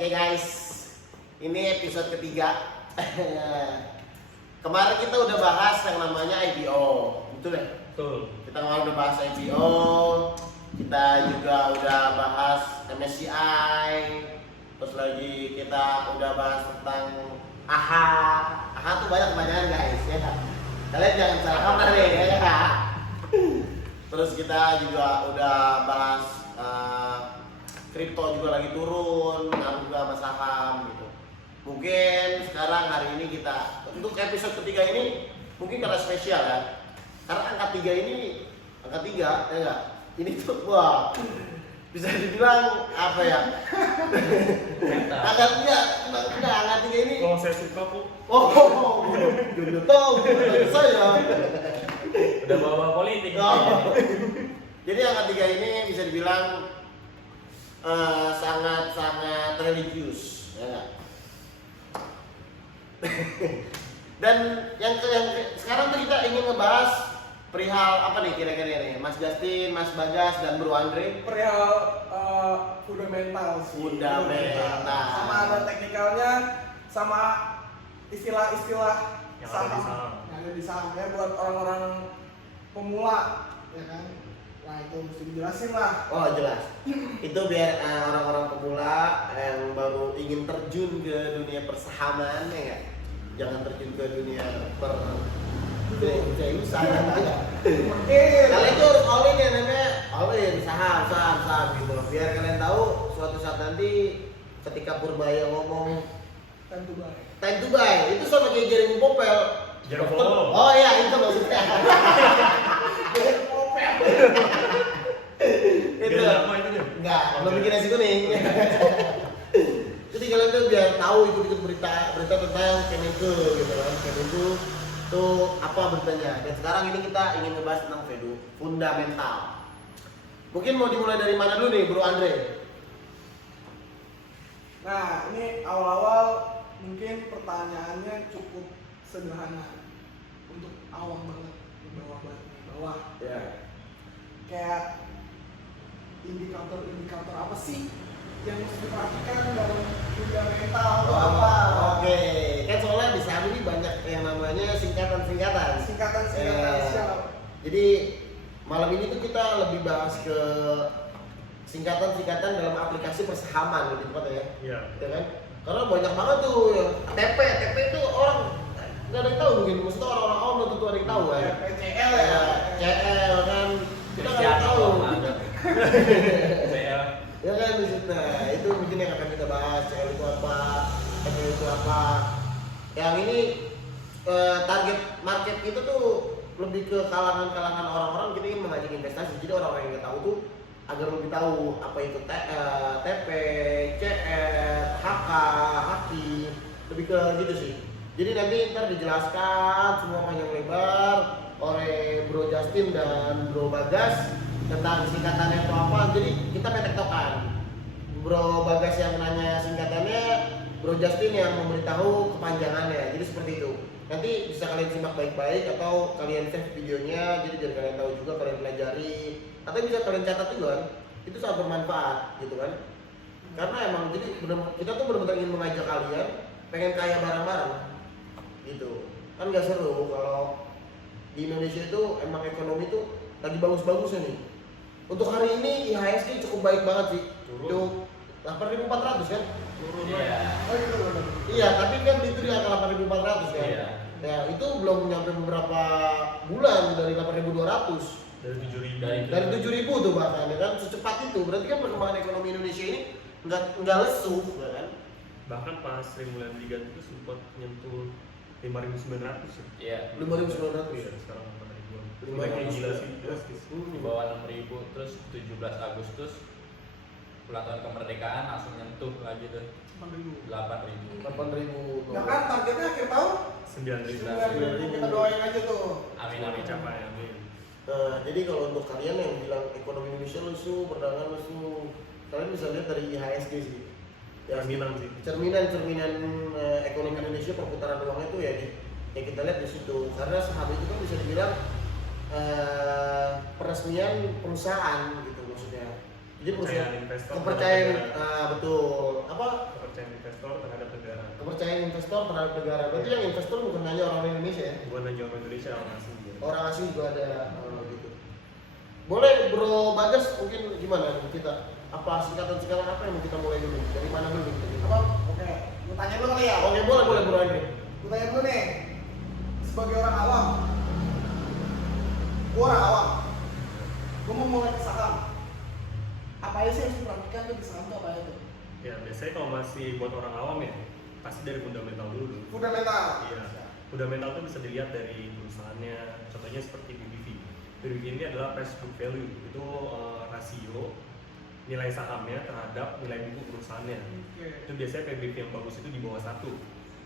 Oke guys, ini episode ketiga. Kemarin kita udah bahas yang namanya IPO, betul ya? Betul. Kita kemarin udah bahas IPO, kita juga udah bahas MSCI, terus lagi kita udah bahas tentang AHA. AHA tuh banyak kebanyakan guys, ya. Kalian jangan salah kaprah nih, ya. Terus kita juga udah bahas kripto juga lagi turun, ngaruh juga sama saham gitu. Mungkin sekarang hari ini kita untuk episode ketiga ini mungkin karena spesial ya. Karena angka 3 ini angka 3 ya enggak? Ini tuh wah bisa dibilang apa ya? Angka 3 angka 3 ini. Kalau saya suka kok. Udah tahu saya. Udah bawa politik. Jadi angka 3 ini bisa dibilang sangat-sangat religius, ya nggak? Dan yang sekarang tuh kita ingin ngebahas perihal apa nih kira-kira nih, Mas Justin, Mas Bagas dan Bro Andre? Perihal fundamental sih. Fundamental. Sama ada teknikalnya, sama istilah-istilah Yang saham yang ada di saham ya buat orang-orang pemula, ya kan? Nah itu mesti dijelasin lah. Oh jelas. Itu biar orang-orang pemula yang baru ingin terjun ke dunia persahaman ya nggak? Jangan terjun ke dunia usaha. Kalian tuh harus all in ya namanya, all in saham gitu. Biar kalian tahu suatu saat nanti ketika Purbaya ngomong time to buy itu sama kayak Jeremy Popel. Jeremy Popel. Oh iya itu maksudnya. Itu apa itu dia? enggak, belum bikin nasi kuning. Jadi kalian tuh biar tahu ikut berita tentang Kemenku gitu kan. Kemenku tuh apa beritanya. Dan sekarang ini kita ingin ngebahas tentang fundamental. Mungkin mau dimulai dari mana dulu nih, Bro Andre? Nah ini awal-awal mungkin pertanyaannya cukup sederhana untuk awam banget, bawah. Ya. Kayak indikator apa sih yang harus diperhatikan dalam fundamental atau apa? Oke. Kan soalnya di saham ini banyak yang namanya singkatan-singkatan. Singkatan siapa? Jadi malam ini tuh kita lebih bahas ke singkatan-singkatan dalam aplikasi persahaman lebih tepatnya ya. Iya. Ya kan? Karena banyak banget tuh yang TP itu orang nggak ada yang tahu mungkin, maksudnya orang-orang awam belum tentu ada yang tahu kan. CL ya. CL kan kita nggak ada yang tahu. CL. Ya kan maksudnya itu mungkin yang akan kita bahas. CL itu apa, TP itu apa. Yang ini target market kita tuh lebih ke kalangan orang-orang, kita ingin mengajak investasi. Jadi orang-orang yang nggak tahu tuh agar lebih tahu apa itu TP, CL, HK, HAKI, lebih ke gitu sih. Jadi nanti ntar dijelaskan semua panjang lebar oleh Bro Justin dan Bro Bagas tentang singkatannya itu apa. Jadi kita petek-tokan. Bro Bagas yang nanya singkatannya, Bro Justin yang memberitahu kepanjangannya. Jadi seperti itu. Nanti bisa kalian simak baik-baik atau kalian save videonya. Jadi biar kalian tahu juga, kalian pelajari. Atau bisa kalian catat juga kan. Itu sangat bermanfaat gitu kan. Karena emang jadi kita tuh benar-benar ingin mengajak kalian pengen kaya bareng-bareng gitu. Kan gak seru kalau di Indonesia itu emang ekonomi tuh lagi bagus-bagusnya nih. Untuk hari ini IHSG cukup baik banget sih. Itu 8.400 kan? Iya. Oh itu benar. Iya, tapi kan itu di angka 8.400 kan? Iya. Ya, itu belum nyampe beberapa bulan dari 8.200. Dari 7.000 tuh bahkan ya kan, secepat itu. Berarti kan perkembangan ekonomi Indonesia ini nggak lesu ya kan? Bahkan pas Sri Mulyani diganti itu sempat nyentuh 5.900 ya. Iya. 5.900. Iya, sekarang 4.000. 5.000. Gila sih, drastis. Di bawah 6.000, terus 17 Agustus ulang tahun kemerdekaan langsung nyentuh lagi tuh 8.000. 8.000. Ya kan targetnya akhir tahun 9.000. kita doain aja tuh. Amin amin. Capai, amin. Nah, jadi kalau untuk kalian yang bilang ekonomi Indonesia lesu, perdagangan lesu, kalian bisa lihat dari IHSG sih. Ya, Cerminan sih. cerminan ekonomi Indonesia, perputaran uangnya itu ya kita lihat di situ. Karena saham itu kan bisa dibilang peresmian perusahaan gitu maksudnya. Jadi Kepercayaan investor kepercayaan terhadap negara. betul apa Kepercayaan investor terhadap negara. kepercayaan investor terhadap negara. Berarti yang investor bukan hanya orang Indonesia ya, Bukan hanya orang Indonesia, orang asing juga. orang asing juga ada gitu. Boleh Bro Bagas mungkin gimana nih kita? Apa singkatan apa yang mau kita mulai dulu? Dari mana dulu? Apa? Oke, gue tanya dulu kali ya. Oke boleh Bro Andri. Gue tanya dulu nih, sebagai orang awam, gue orang awam, gue mau mulai ke saham. Apa aja sih yang harus diperhatikan tuh di saham tuh apa aja tuh? Ya biasanya kalau masih buat orang awam ya, pasti dari fundamental dulu. Fundamental. Iya. Fundamental tuh bisa dilihat dari perusahaannya. Contohnya seperti PBV. PBV ini adalah price book value. Itu rasio nilai sahamnya terhadap nilai buku perusahaannya. Oke. Itu biasanya PBV yang bagus itu di bawah 1.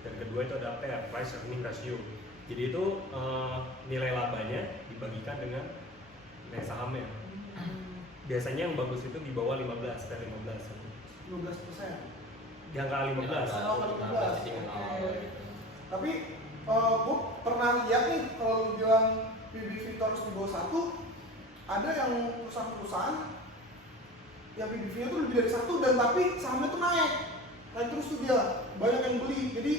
Dan kedua itu ada PER, price earning ratio. Jadi itu nilai labanya dibagikan dengan nilai sahamnya. Biasanya yang bagus itu di bawah 15 dan 15. 15%. Di angka 15. Oh, 15. Oke. Tapi gue pernah lihat nih kalau lu bilang PBV terus di bawah 1, ada yang perusahaan-perusahaan yang PBV-nya tuh lebih dari 1 dan tapi sahamnya tuh naik terus tuh dia banyak yang beli. Jadi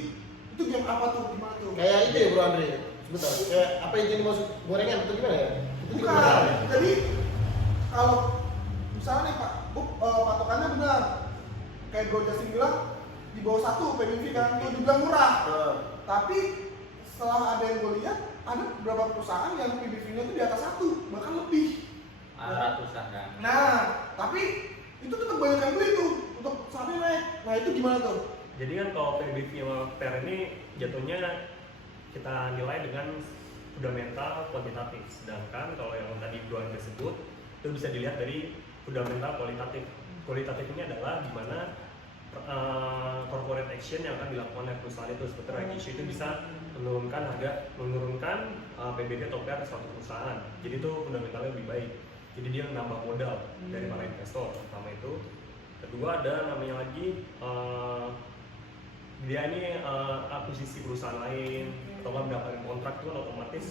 itu game apa tuh, gimana tuh? Kayak itu ya Bro Andri. Sebentar. Kayak apa yang jadi maksud gorengan atau gimana ya? Itu juga Bukan. benar ya? Jadi kalau misalnya nih Pak, patokannya benar. Kayak Bro Justin bilang di bawah 1 PBV kan tuh dibilang murah. Tapi setelah ada yang gue lihat, ada beberapa perusahaan yang PBV-nya tuh di atas 1, bahkan lebih. Ada ratusan kan. Nah, tapi itu tetap banyak yang beli tuh untuk sahamnya naik. Nah itu gimana tuh? Jadi kan kalau PBV sama PER ini jatuhnya kita nilai dengan fundamental kuantitatif. Sedangkan kalau yang tadi Bro Andri sebut itu bisa dilihat dari fundamental kualitatif. Kualitatif ini adalah di mana corporate action yang akan dilakukan oleh perusahaan itu seperti right issue itu bisa menurunkan PBV atau PER suatu perusahaan. Jadi itu fundamentalnya lebih baik. Jadi dia menambah modal dari para investor. Pertama itu. Kedua ada namanya lagi dia ini akuisisi perusahaan lain atau mendapatkan kontrak itu kan otomatis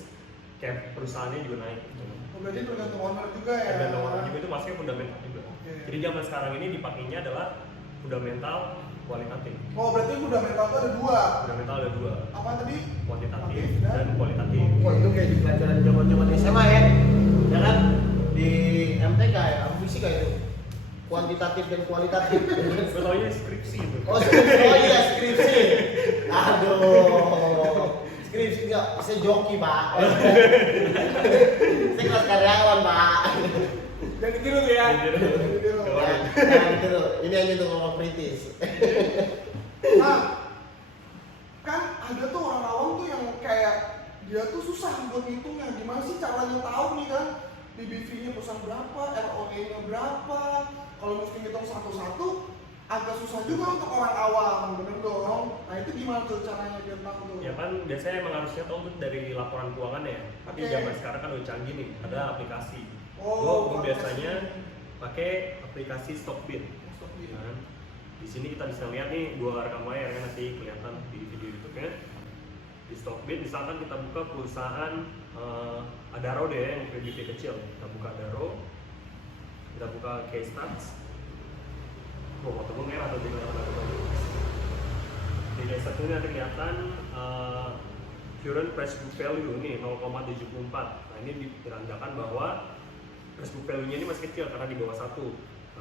kayak perusahaannya juga naik. Gitu. Oh, berarti tergantung owner juga ya? Tergantung orang juga itu masuknya fundamental juga. Oke. Jadi zaman sekarang ini dipakainya adalah fundamental kualitatif. Oh berarti fundamental itu ada 2. Fundamental ada 2, Apa tadi? kuantitatif dan kualitatif. Wah itu kayak di pelajaran zaman SMA ya kan? Di MTK ya, apa fisika itu? Kuantitatif dan kualitatif. Soalnya skripsi itu. Oh iya skripsi. Aduh. Skripsi enggak, saya joki Pak. Saya kelas karyawan Pak. Dan ditiru tuh ya? Jangan ditiru. Jangan ditiru. Ya gitu loh. Ini hanya untuk orang kritis. Nah, kan ada tuh orang awam tuh yang kayak dia tuh susah buat ngitungnya. Gimana sih caranya tahu nih kan PBV-nya perusahaan berapa, ROE-nya berapa? Kalau mesti ngitung satu-satu agak susah juga untuk orang awam, bener dong. Nah itu gimana tuh caranya biar tahu tuh? Ya kan biasanya emang harusnya tahu tuh dari laporan keuangan ya. Tapi Oke. zaman sekarang kan udah canggih nih, ada aplikasi. Oh, Gue pakai biasanya pakai aplikasi Stockbit. Stok dia. Nah, di sini kita bisa lihat nih dua rekam layar ya nanti kelihatan di video YouTube-nya. Di Stockbit misalkan kita buka perusahaan Adaro deh yang PBV kecil. Kita buka Adaro. Kita buka K-Stats. Mau tebung ya atau tidak di K-Stats ini nanti kelihatan current price book value nih 0,74. Nah ini dirandakan bahwa price book value-nya ini masih kecil karena di bawah 1.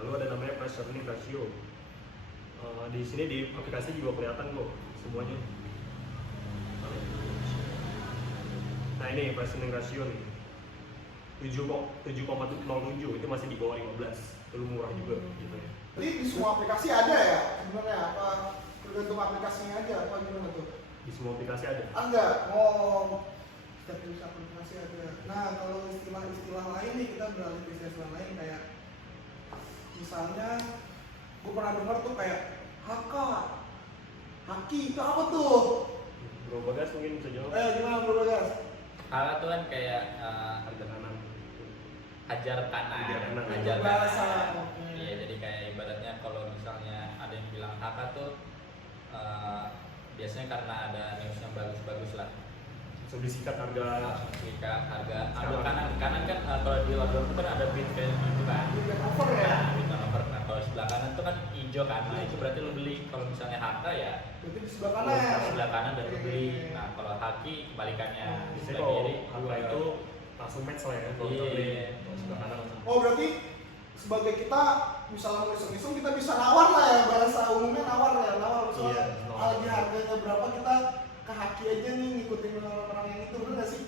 Lalu ada namanya price earning ratio. Di sini di aplikasi juga kelihatan kok semuanya. Nah ini price earning ratio nih 7,07 itu masih di bawah 15, itu murah juga gitu ya. Jadi di semua aplikasi ada ya sebenarnya, apa tergantung aplikasinya aja apa gimana tuh? Di semua aplikasi ada. Ada. Oh, setiap jenis aplikasi ada. Nah kalau istilah-istilah lain nih, kita beralih ke istilah lain kayak misalnya gue pernah dengar tuh kayak HK, Haki itu apa tuh? Bro Bagas mungkin bisa jawab. Gimana Bro Bagas? Hal itu kan kayak Harga kanan. hajar kanan, Hajar kanan. hajar Bahasa. kanan. Oke. Iya, jadi kayak ibaratnya kalau misalnya ada yang bilang HK tuh biasanya karena ada news yang bagus-bagus lah. Langsung disikat harga. Langsung klikat harga ambil kanan kan kalau di luar itu kan ada bid value gitu kan. Bid and offer ya? Nah, bid and tuh kan hijau kan, nah itu berarti lu beli. Kalau misalnya HK ya Berarti di sebelah lu kanan. di sebelah kanan dan lu Oke. beli. Nah kalau haki kebalikannya, di Biasanya sebelah kalau kiri harga jual. itu langsung match lah ya kalau kita beli. Iya. Kalau sebelah kanan langsung. Oh berarti sebagai kita misalnya mau iseng-iseng kita bisa nawar lah ya, bahasa umumnya nawar ya, nawar misalnya Iya, nawar. lagi harganya berapa kita ke haki aja nih ngikutin orang-orang yang itu, bener nggak sih?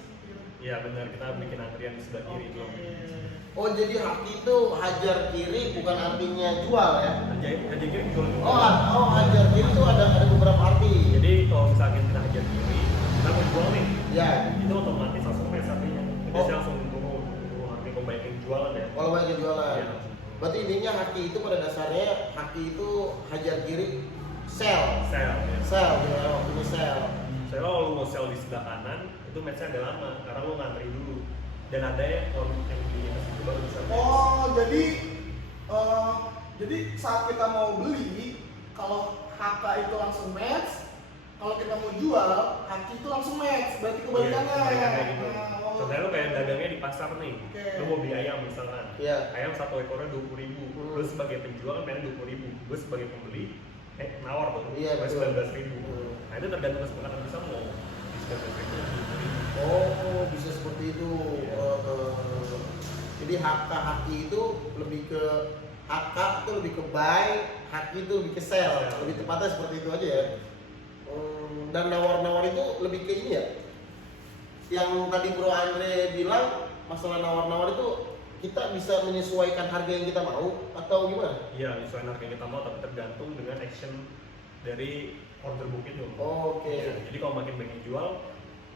Iya benar, kita bikin antrian di sebelah kiri itu. Oh jadi haki itu hajar kiri bukan artinya jual ya? Aja kiri jual juga. Oh hajar kiri itu ada beberapa arti. Jadi kalau misalkan kita hajar kiri, kita mau jual nih, Ya, itu otomatis langsung match artinya. Oh. Biasanya langsung turun arti kalau banyak yang jualan ya. kalau banyak jualan. Iya. Berarti intinya haki itu pada dasarnya haki itu hajar kiri sell, Sell ya. sell gitu ya, ini sell. Saya kalau lu mau sell di sebelah kanan, itu match-nya agak lama karena lu ngantri dulu. Dan ada ya kalau yang di atas itu baru bisa match. Oh jadi saat kita mau beli, kalau HK itu langsung match, kalau kita mau jual, haki itu langsung match, berarti kebalikannya Iya, kebalikannya gitu. Nah, oh. Contohnya lu kayak dagangnya di pasar nih, Oke. lu mau beli ayam misalkan, Iya. ayam satu ekornya 20.000, lu sebagai penjual kan pengen 20.000, gue sebagai pembeli nawar tuh, Iya, betul. 19.000. Hmm. Nah itu tergantung kesepakatan bisa mau di 19.000 atau 20.000. Oh bisa seperti itu. Jadi haki itu lebih ke HK itu lebih ke buy, haki itu lebih ke sell. Lebih tepatnya seperti itu aja ya. Dan nawar-nawar itu lebih ke ini ya. Yang tadi Bro Andre bilang masalah nawar-nawar itu kita bisa menyesuaikan harga yang kita mau atau gimana? Iya, nyesuaiin harga yang kita mau tapi tergantung dengan action dari order book itu. Oke. Ya, jadi kalau makin banyak jual,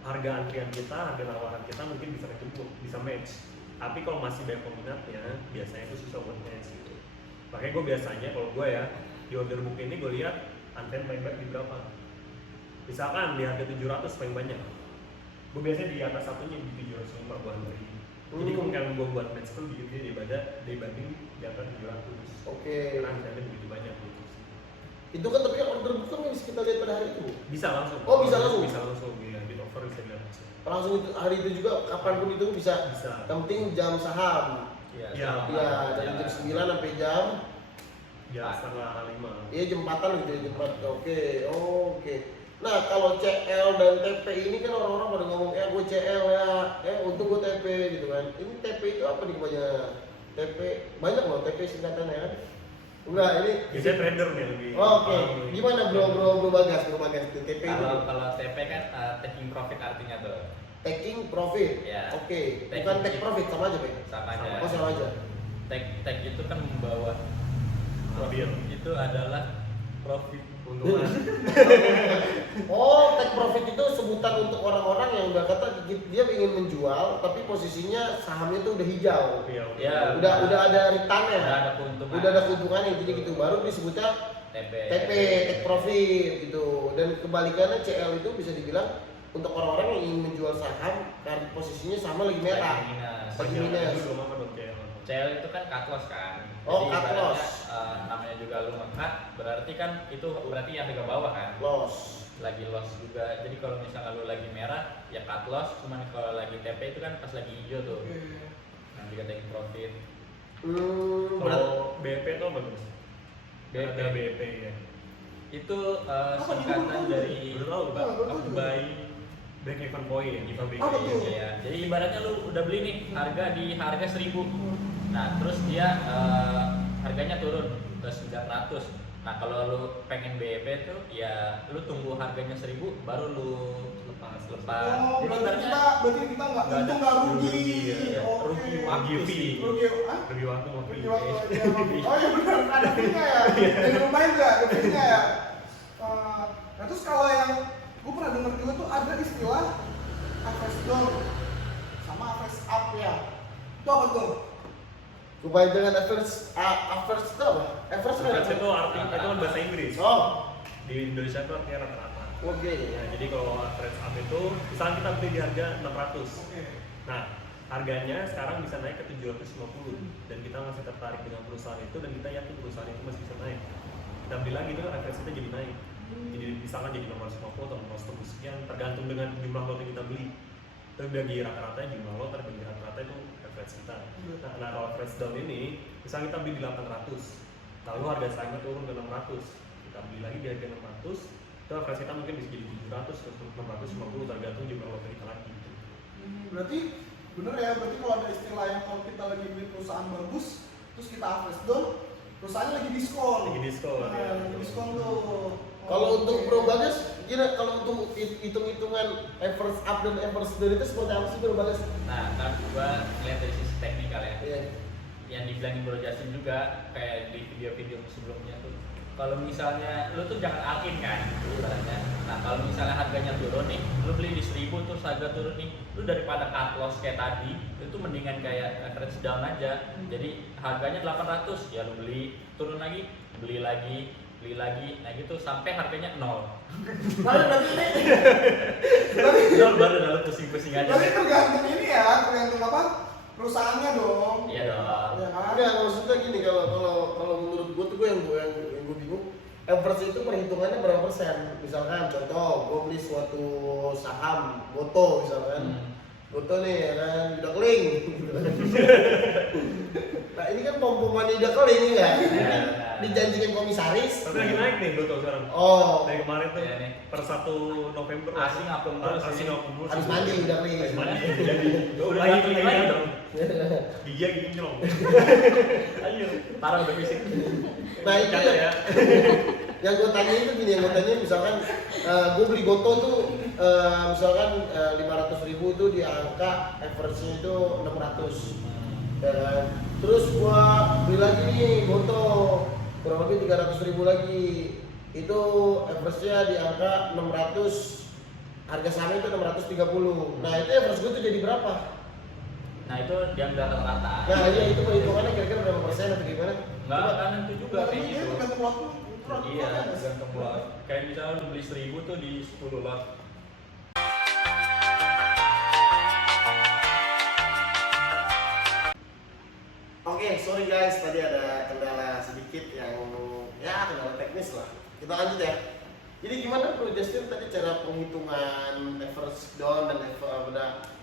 harga antrian kita, harga tawaran kita mungkin bisa ketemu, bisa match. Tapi kalau masih banyak peminatnya, biasanya itu susah buat match gitu. Makanya gue biasanya kalau gue ya di order book ini gue lihat antrian paling banyak di berapa. Misalkan di harga 700 paling banyak. Gue biasanya di atas satunya di 705 gue antri. Jadi kemungkinan gue buat match itu lebih gede dibanding di atas 700. Oke. Karena antriannya begitu banyak gitu sih. Itu kan tapi kan order book kan bisa kita lihat pada hari itu. Bisa langsung. Oh, bisa langsung? Bisa langsung. Ya, bid offer bisa dilihat langsung. Langsung itu, hari itu juga kapanpun itu bisa. Bisa. Yang penting jam saham. Iya, Iya. sama. Iya, dari Iya. jam 9 sampai jam Ya, setengah 5. iya jam 4-an gitu ya, jam 4. Oke. Oke. Nah, kalau CL dan TP ini kan orang-orang pada ngomong gue CL ya, untuk gue TP gitu kan. Ini TP itu apa nih kebanyakan? TP banyak loh TP singkatannya kan. Enggak, ini Biasanya trader nih lebih. Oke. paham. Gimana bro Bagas itu TP itu? Kalau TP kan taking profit artinya tuh. Taking profit. Iya. Oke. Taking Bukan take profit sama aja, Pak. Sama aja. Oh, sama aja. Take itu kan membawa Ambil. itu adalah profit. Keuntungan. Oh, take profit itu sebutan untuk orang-orang yang udah kata dia ingin menjual tapi posisinya sahamnya tuh udah hijau. Iya, Ya. Udah ada returnnya. Udah ada keuntungan. Udah ada keuntungannya jadi gitu baru disebutnya TP. TP, take profit gitu. Dan kebalikannya CL itu bisa dibilang untuk orang-orang yang ingin menjual saham karena posisinya sama lagi merah. Lagi minus. Itu belum apa dong kayak. CL itu kan cut loss kan. Oh, Jadi cut ibaratnya, loss. Namanya juga lu nge-cut, berarti kan itu berarti yang harga bawah kan. Loss. Lagi loss juga. Jadi kalau misalnya lu lagi merah, ya cut loss. Cuman kalau lagi TP itu kan pas lagi hijau tuh. Yang dikatain profit. Berat. Kalau BP itu apa Mas? BP. Ada BP ya. Itu Apa nih? singkatan dari Udah tahu, Pak. buy. Break even point, kita break Apa even. tuh? Ya, jadi ibaratnya lu udah beli nih harga di harga 1000. Nah, terus dia harganya turun ke 900. Nah, kalau lu pengen BEP tuh ya lu tunggu harganya 1000 baru lu lepas. Oh, Jadi berarti ibaratnya kita nggak nggak ada untung nggak rugi. Iya, Oke. rugi waktu Rugi sih. Rugi, ah? Lebih waktu mau Rugi free. waktu aja. Oh iya benar, ada fee-nya ya. Jadi lumayan nggak ada fee-nya ya. Nah terus kalau yang gue pernah dengar juga tuh ada istilah average down sama average up ya. Itu apa tuh? Kebanyakan average itu apa? Average Average itu apa? artinya itu kan bahasa Inggris. Oh, Di Indonesia itu artinya rata-rata. oke. Ya, jadi kalau average up itu, misalnya kita beli di harga 600. Oke. Nah, harganya sekarang bisa naik ke 750 dan kita masih tertarik dengan perusahaan itu dan kita yakin perusahaan itu masih bisa naik. Kita beli lagi itu average kita jadi naik. Jadi misalkan jadi 650 atau 610 sekian tergantung dengan jumlah lot yang kita beli. Tapi bagi rata-rata jumlah lot bagi rata-rata itu average kita. Nah, kalau average down ini, misalnya kita beli di 800 lalu harga sahamnya turun ke 600, kita beli lagi di harga 600, itu average kita mungkin bisa jadi 700 ke 650 tergantung jumlah lot kita lagi gitu. Berarti bener ya, berarti kalau ada istilah yang kalau kita lagi beli perusahaan bagus terus kita average down, perusahaannya lagi diskon. Lagi diskon, Nah, ya. lagi diskon tuh. Kalau untuk Bro Bagas, gila kalau untuk hitung-hitungan average up dan average down itu seperti apa sih Bro Bagas? Nah, kan gua lihat dari sisi teknikal ya. Iya. Yang dibilangin Bro Justin juga kayak di video-video sebelumnya tuh. Kalau misalnya lu tuh jangan all in kan, ibaratnya. Nah, kalau misalnya harganya turun nih, lu beli di 1000 terus harga turun nih, lu daripada cut loss kayak tadi, itu mendingan kayak average down aja. Jadi harganya 800, ya lu beli, turun lagi, beli lagi, nah gitu sampai harganya 0. Berarti ini, Nol baru lalu pusing-pusing aja. berarti tergantung ini ya, tergantung apa? Perusahaannya dong. Iya dong. Ya kan? Enggak, maksudnya gini, kalau menurut gue tuh yang gue bingung, average itu perhitungannya berapa persen? Misalkan contoh, gue beli suatu saham Goto misalkan, Goto nih ya kan, udah keling. Nah ini kan pompomannya udah keling ya, Iya. dijanjikan komisaris. Tapi lagi naik nih Goto sekarang. Oh, Dari kemarin tuh Iya nih. per 1 November Asing ngapung terus Asing ini. ngapung terus. habis mandi udah keling. Habis mandi. Jadi Udah lagi keling lagi lagi dong. Gigi gigi nyelong. Ayo. Parah udah fisik. Nah itu Catat ya. yang gue tanya itu gini, yang gue tanya misalkan gue beli Goto tuh misalkan 500.000 itu di angka average-nya itu 600 ya kan? Terus gue beli lagi nih Goto kurang lebih 300.000 lagi, itu average-nya di angka 600, harga sahamnya itu 630. Nah itu average gue tuh jadi berapa? Nah itu diambil rata-rata. Nah iya itu perhitungannya kira-kira berapa persen atau gimana? Enggak kan itu juga kayak Ini gitu. tergantung waktu. Iya, tergantung lot. Kayak misalnya lu beli 1000 tuh di 10 lot. Oke, sorry guys, tadi ada kendala sedikit yang ya kendala teknis lah. Kita lanjut ya. Jadi gimana Bro Justin tadi cara penghitungan average down dan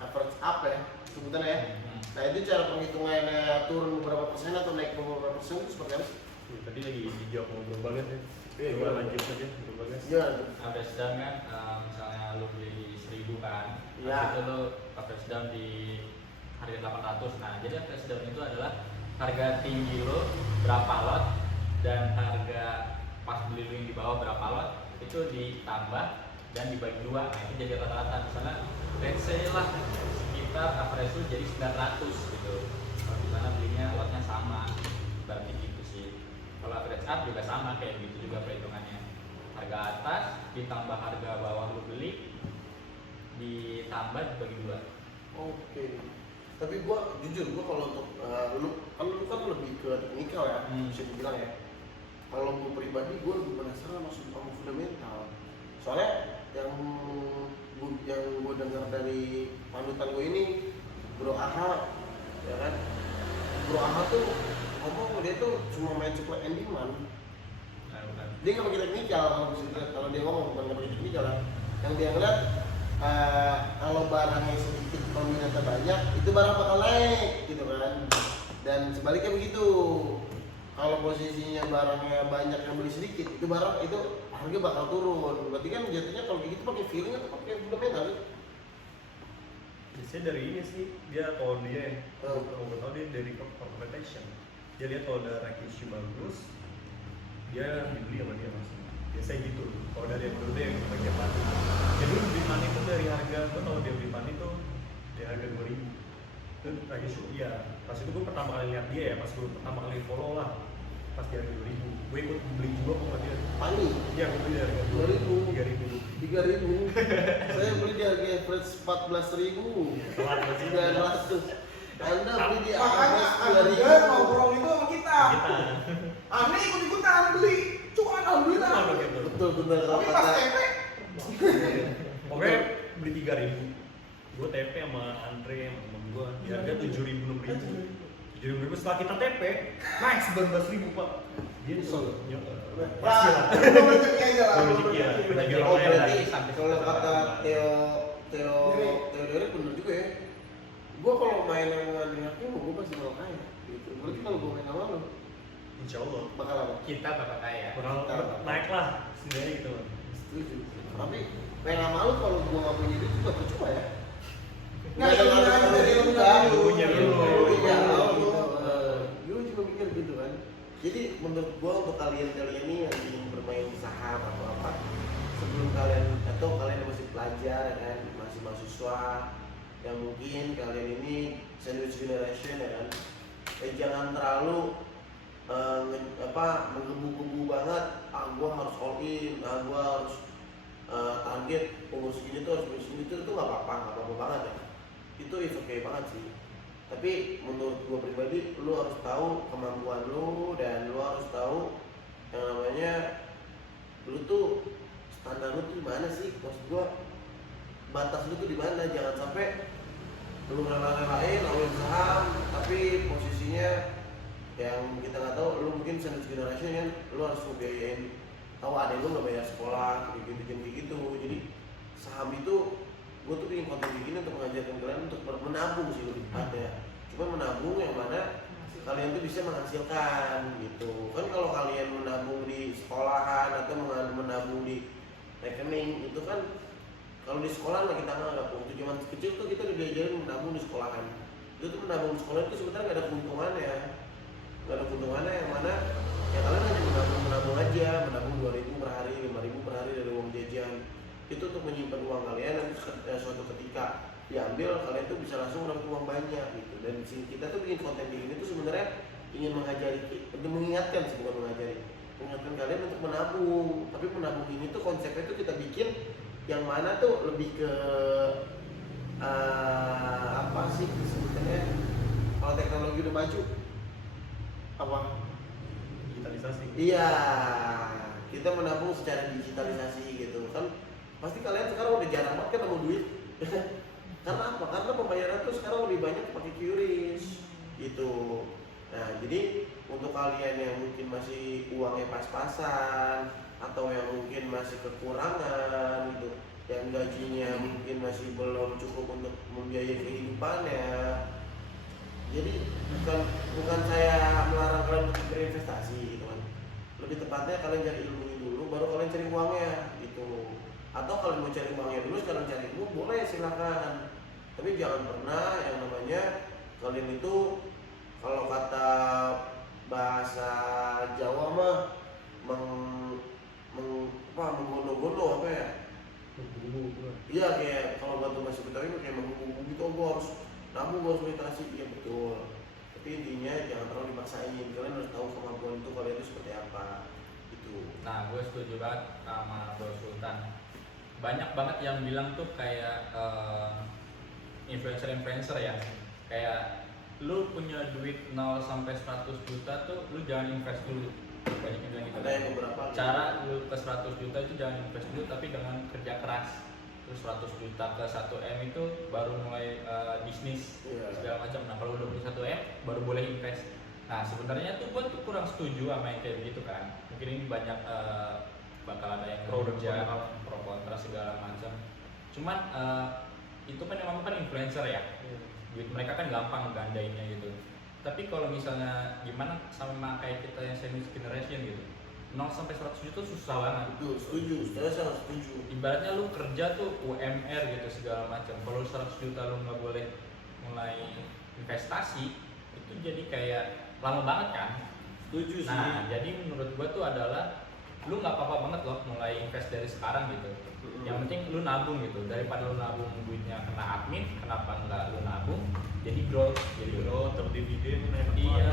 average up ya sebutannya ya. Nah itu cara penghitungannya turun beberapa persen atau naik beberapa persen itu seperti apa sih? Tadi lagi dijawab ngobrol banget ya. Iya, Coba iya. lanjut aja ngobrol banget. Gimana? Average down kan, misalnya lu beli 1000 kan, Iya. habis itu lu average down di harga 800. Nah, jadi average down itu adalah harga tinggi lu berapa lot dan harga pas beli lu yang di bawah berapa lot itu ditambah dan dibagi dua. Nah, itu jadi rata-rata. Misalnya let's say lah sekitar average lu jadi 900 gitu. Kalau di sana belinya lotnya sama. Berarti gitu sih. Kalau average up juga sama kayak gitu juga perhitungannya. Harga atas ditambah harga bawah lu beli ditambah dibagi dua. Oke. Tapi gua jujur kalau untuk lu kan lebih ke teknikal ya, bisa dibilang ya. Kalau gue pribadi, gue lebih penasaran sama fundamental. Soalnya yang gue dengar dari panutan gue ini, Bro Aha, ya kan? Bro Aha tuh ngomong dia tuh cuma main supply and demand. Nah, bukan. Dia nggak pakai teknikal kalau dia ngomong, bukan nggak pakai teknikal lah. Yang dia ngeliat kalau barangnya sedikit peminatnya banyak, itu barang bakal naik gitu kan. Dan sebaliknya begitu. Kalau posisinya barangnya banyak yang beli sedikit, itu barang itu harga bakal turun. Berarti kan jatuhnya kalau begitu pakai feeling atau pakai fundamental? Biasanya dari ini sih, dia kalau dia kalau tahu dia dari competition. Dia lihat kalau ada rank issue bagus, dia dibeli sama dia langsung. Biasanya gitu. Kalau dari yang dulu dia yang bagian mati. Jadi dulu beli mani itu dari harga, gue kalau dia beli mani itu dari harga 2000. Itu rank issue, iya. Pas itu gue pertama kali lihat dia ya, pas gue pertama kali follow lah. Pas di harga 2000, gue ikut beli juga kok sama dia. Pani Iya, gue beli di harga 2000. 3000. 3.000. Saya beli di harga average 14.000. Telat banget sih. 900. Anda beli di Makanya average Anda 2.000. ngobrol itu sama kita. Kita. Anda ikut-ikutan beli, cuan alhamdulillah. Sama gitu. Betul benar kalau Tapi pas kata TP, Pokoknya beli 3000. Gue TP sama Andre sama temen gue di harga 7000 6000. 7000 setelah kita TP naik 19000 Pak. Dia Nyesel. Pasti lah. Lu rezeki aja lah. Lu rezeki ya. Rezeki. Rezeki Oh orang lain berarti lagi. kalau kata Theo Derek bener juga ya. Gua kalau main sama Adrian Hakim, gua pasti bakal kaya. Gitu. Berarti kalau gua main sama lu, Insya Allah bakal apa? Kita bakal kaya. bakal naik lah setidaknya gitu. Setuju. Tapi pengen lama lu kalau gua nggak punya duit juga percuma ya. Nggak, ilmunya dari ilmunya dulu. Ilmunya dulu. Iya, Ilmu. Gue juga mikir gitu kan. Jadi menurut gua untuk kalian ini yang ingin bermain saham atau apa, sebelum kalian atau kalian yang masih pelajar ya kan, masih mahasiswa, yang mungkin kalian ini sandwich generation ya kan, jangan terlalu menggebu-gebu banget. Gua harus all in, gua harus target umur segini tuh harus umur segini tuh nggak apa-apa banget ya. Itu is okay banget sih. Tapi menurut gua pribadi, lu harus tahu kemampuan lu dan lu harus tahu yang namanya lu tuh standar lu tuh di mana sih? Maksud gua batas lu tuh di mana? Jangan sampai lu rela-relain lawan saham tapi posisinya yang kita nggak tahu. Lu mungkin sandwich generation kan, lu harus ngebiayain, tahu adek lu nggak bayar sekolah kayak gitu. Jadi saham itu gue tuh bikin konten begini untuk mengajarkan kalian untuk menabung sih lebih tepatnya. Cuma menabung yang mana kalian tuh bisa menghasilkan gitu kan. Kalau kalian menabung di sekolahan atau menabung di rekening itu kan, kalau di sekolah lagi kita nggak, waktu zaman kecil tuh kita udah diajarin menabung di sekolahan. Itu tuh menabung di sekolah itu sebenarnya nggak ada keuntungannya, yang mana ya kalian hanya menabung aja, menabung 2.000 per hari, 5.000 per hari dari uang jajan. Itu untuk menyimpan uang kalian, nanti suatu ketika diambil kalian tuh bisa langsung dapat uang banyak gitu. Dan di sini kita tuh bikin konten di ini tuh sebenarnya ingin mengingatkan kalian untuk menabung. Tapi menabung ini tuh konsepnya tuh kita bikin yang mana tuh lebih ke apa sih sebenarnya, kalau teknologi udah maju apa? Digitalisasi. Iya, kita menabung secara digitalisasi gitu kan. Pasti kalian sekarang udah jarang banget kan nemu duit. Karena apa? Karena pembayaran tuh sekarang lebih banyak pakai QRIS gitu. Nah, jadi untuk kalian yang mungkin masih uangnya pas-pasan atau yang mungkin masih kekurangan gitu, yang gajinya mungkin masih belum cukup untuk membiayai kehidupannya, jadi bukan saya melarang kalian untuk berinvestasi gitu kan. Lebih tepatnya kalian cari ilmunya dulu, baru kalian cari uangnya gitu. Atau kalian mau cari uangnya dulu, sekarang cari ilmu boleh silakan. Tapi jangan pernah yang namanya kalian itu, kalau kata bahasa Jawa mah menggono-gono apa ya? Iya, kayak kalau batu masih Betawi itu kayak menggugu gitu. Gue harus nabung, gue harus meditasi. Iya betul. Tapi intinya jangan terlalu dipaksain. Kalian harus tahu kemampuan itu kalian itu seperti apa gitu. Nah, gue setuju banget sama Bro Sultan. Banyak banget yang bilang tuh kayak influencer ya, kayak lu punya duit 0 sampai 100 juta tuh lu jangan invest dulu. Banyak yang bilang gitu. Ada yang beberapa Cara lu ke 100 juta itu jangan invest dulu, tapi dengan kerja keras. Terus 100 juta ke 1M itu baru mulai bisnis segala macam. Nah, kalau udah punya 1M baru boleh invest. Nah, sebenarnya tuh gua tuh kurang setuju sama yang kayak begitu kan. Mungkin ini banyak bakal ada yang pro kontra segala macam. Cuman itu kan emang kan influencer ya. Duit mereka kan gampang gandainnya gitu. Tapi kalau misalnya gimana sama kayak kita yang sandwich generation gitu, 0 sampai 100 juta susah banget. Betul, setuju, saya sangat setuju. Ibaratnya lu kerja tuh UMR gitu segala macam. Kalau 100 juta lu nggak boleh mulai investasi, itu jadi kayak lama banget kan. Setuju sih. Nah, jadi menurut gua tuh adalah lu nggak apa-apa banget loh mulai invest dari sekarang gitu. Yang penting lu nabung gitu. Daripada lu nabung duitnya kena admin, kenapa nggak lu nabung jadi growth, terdividen. Iya.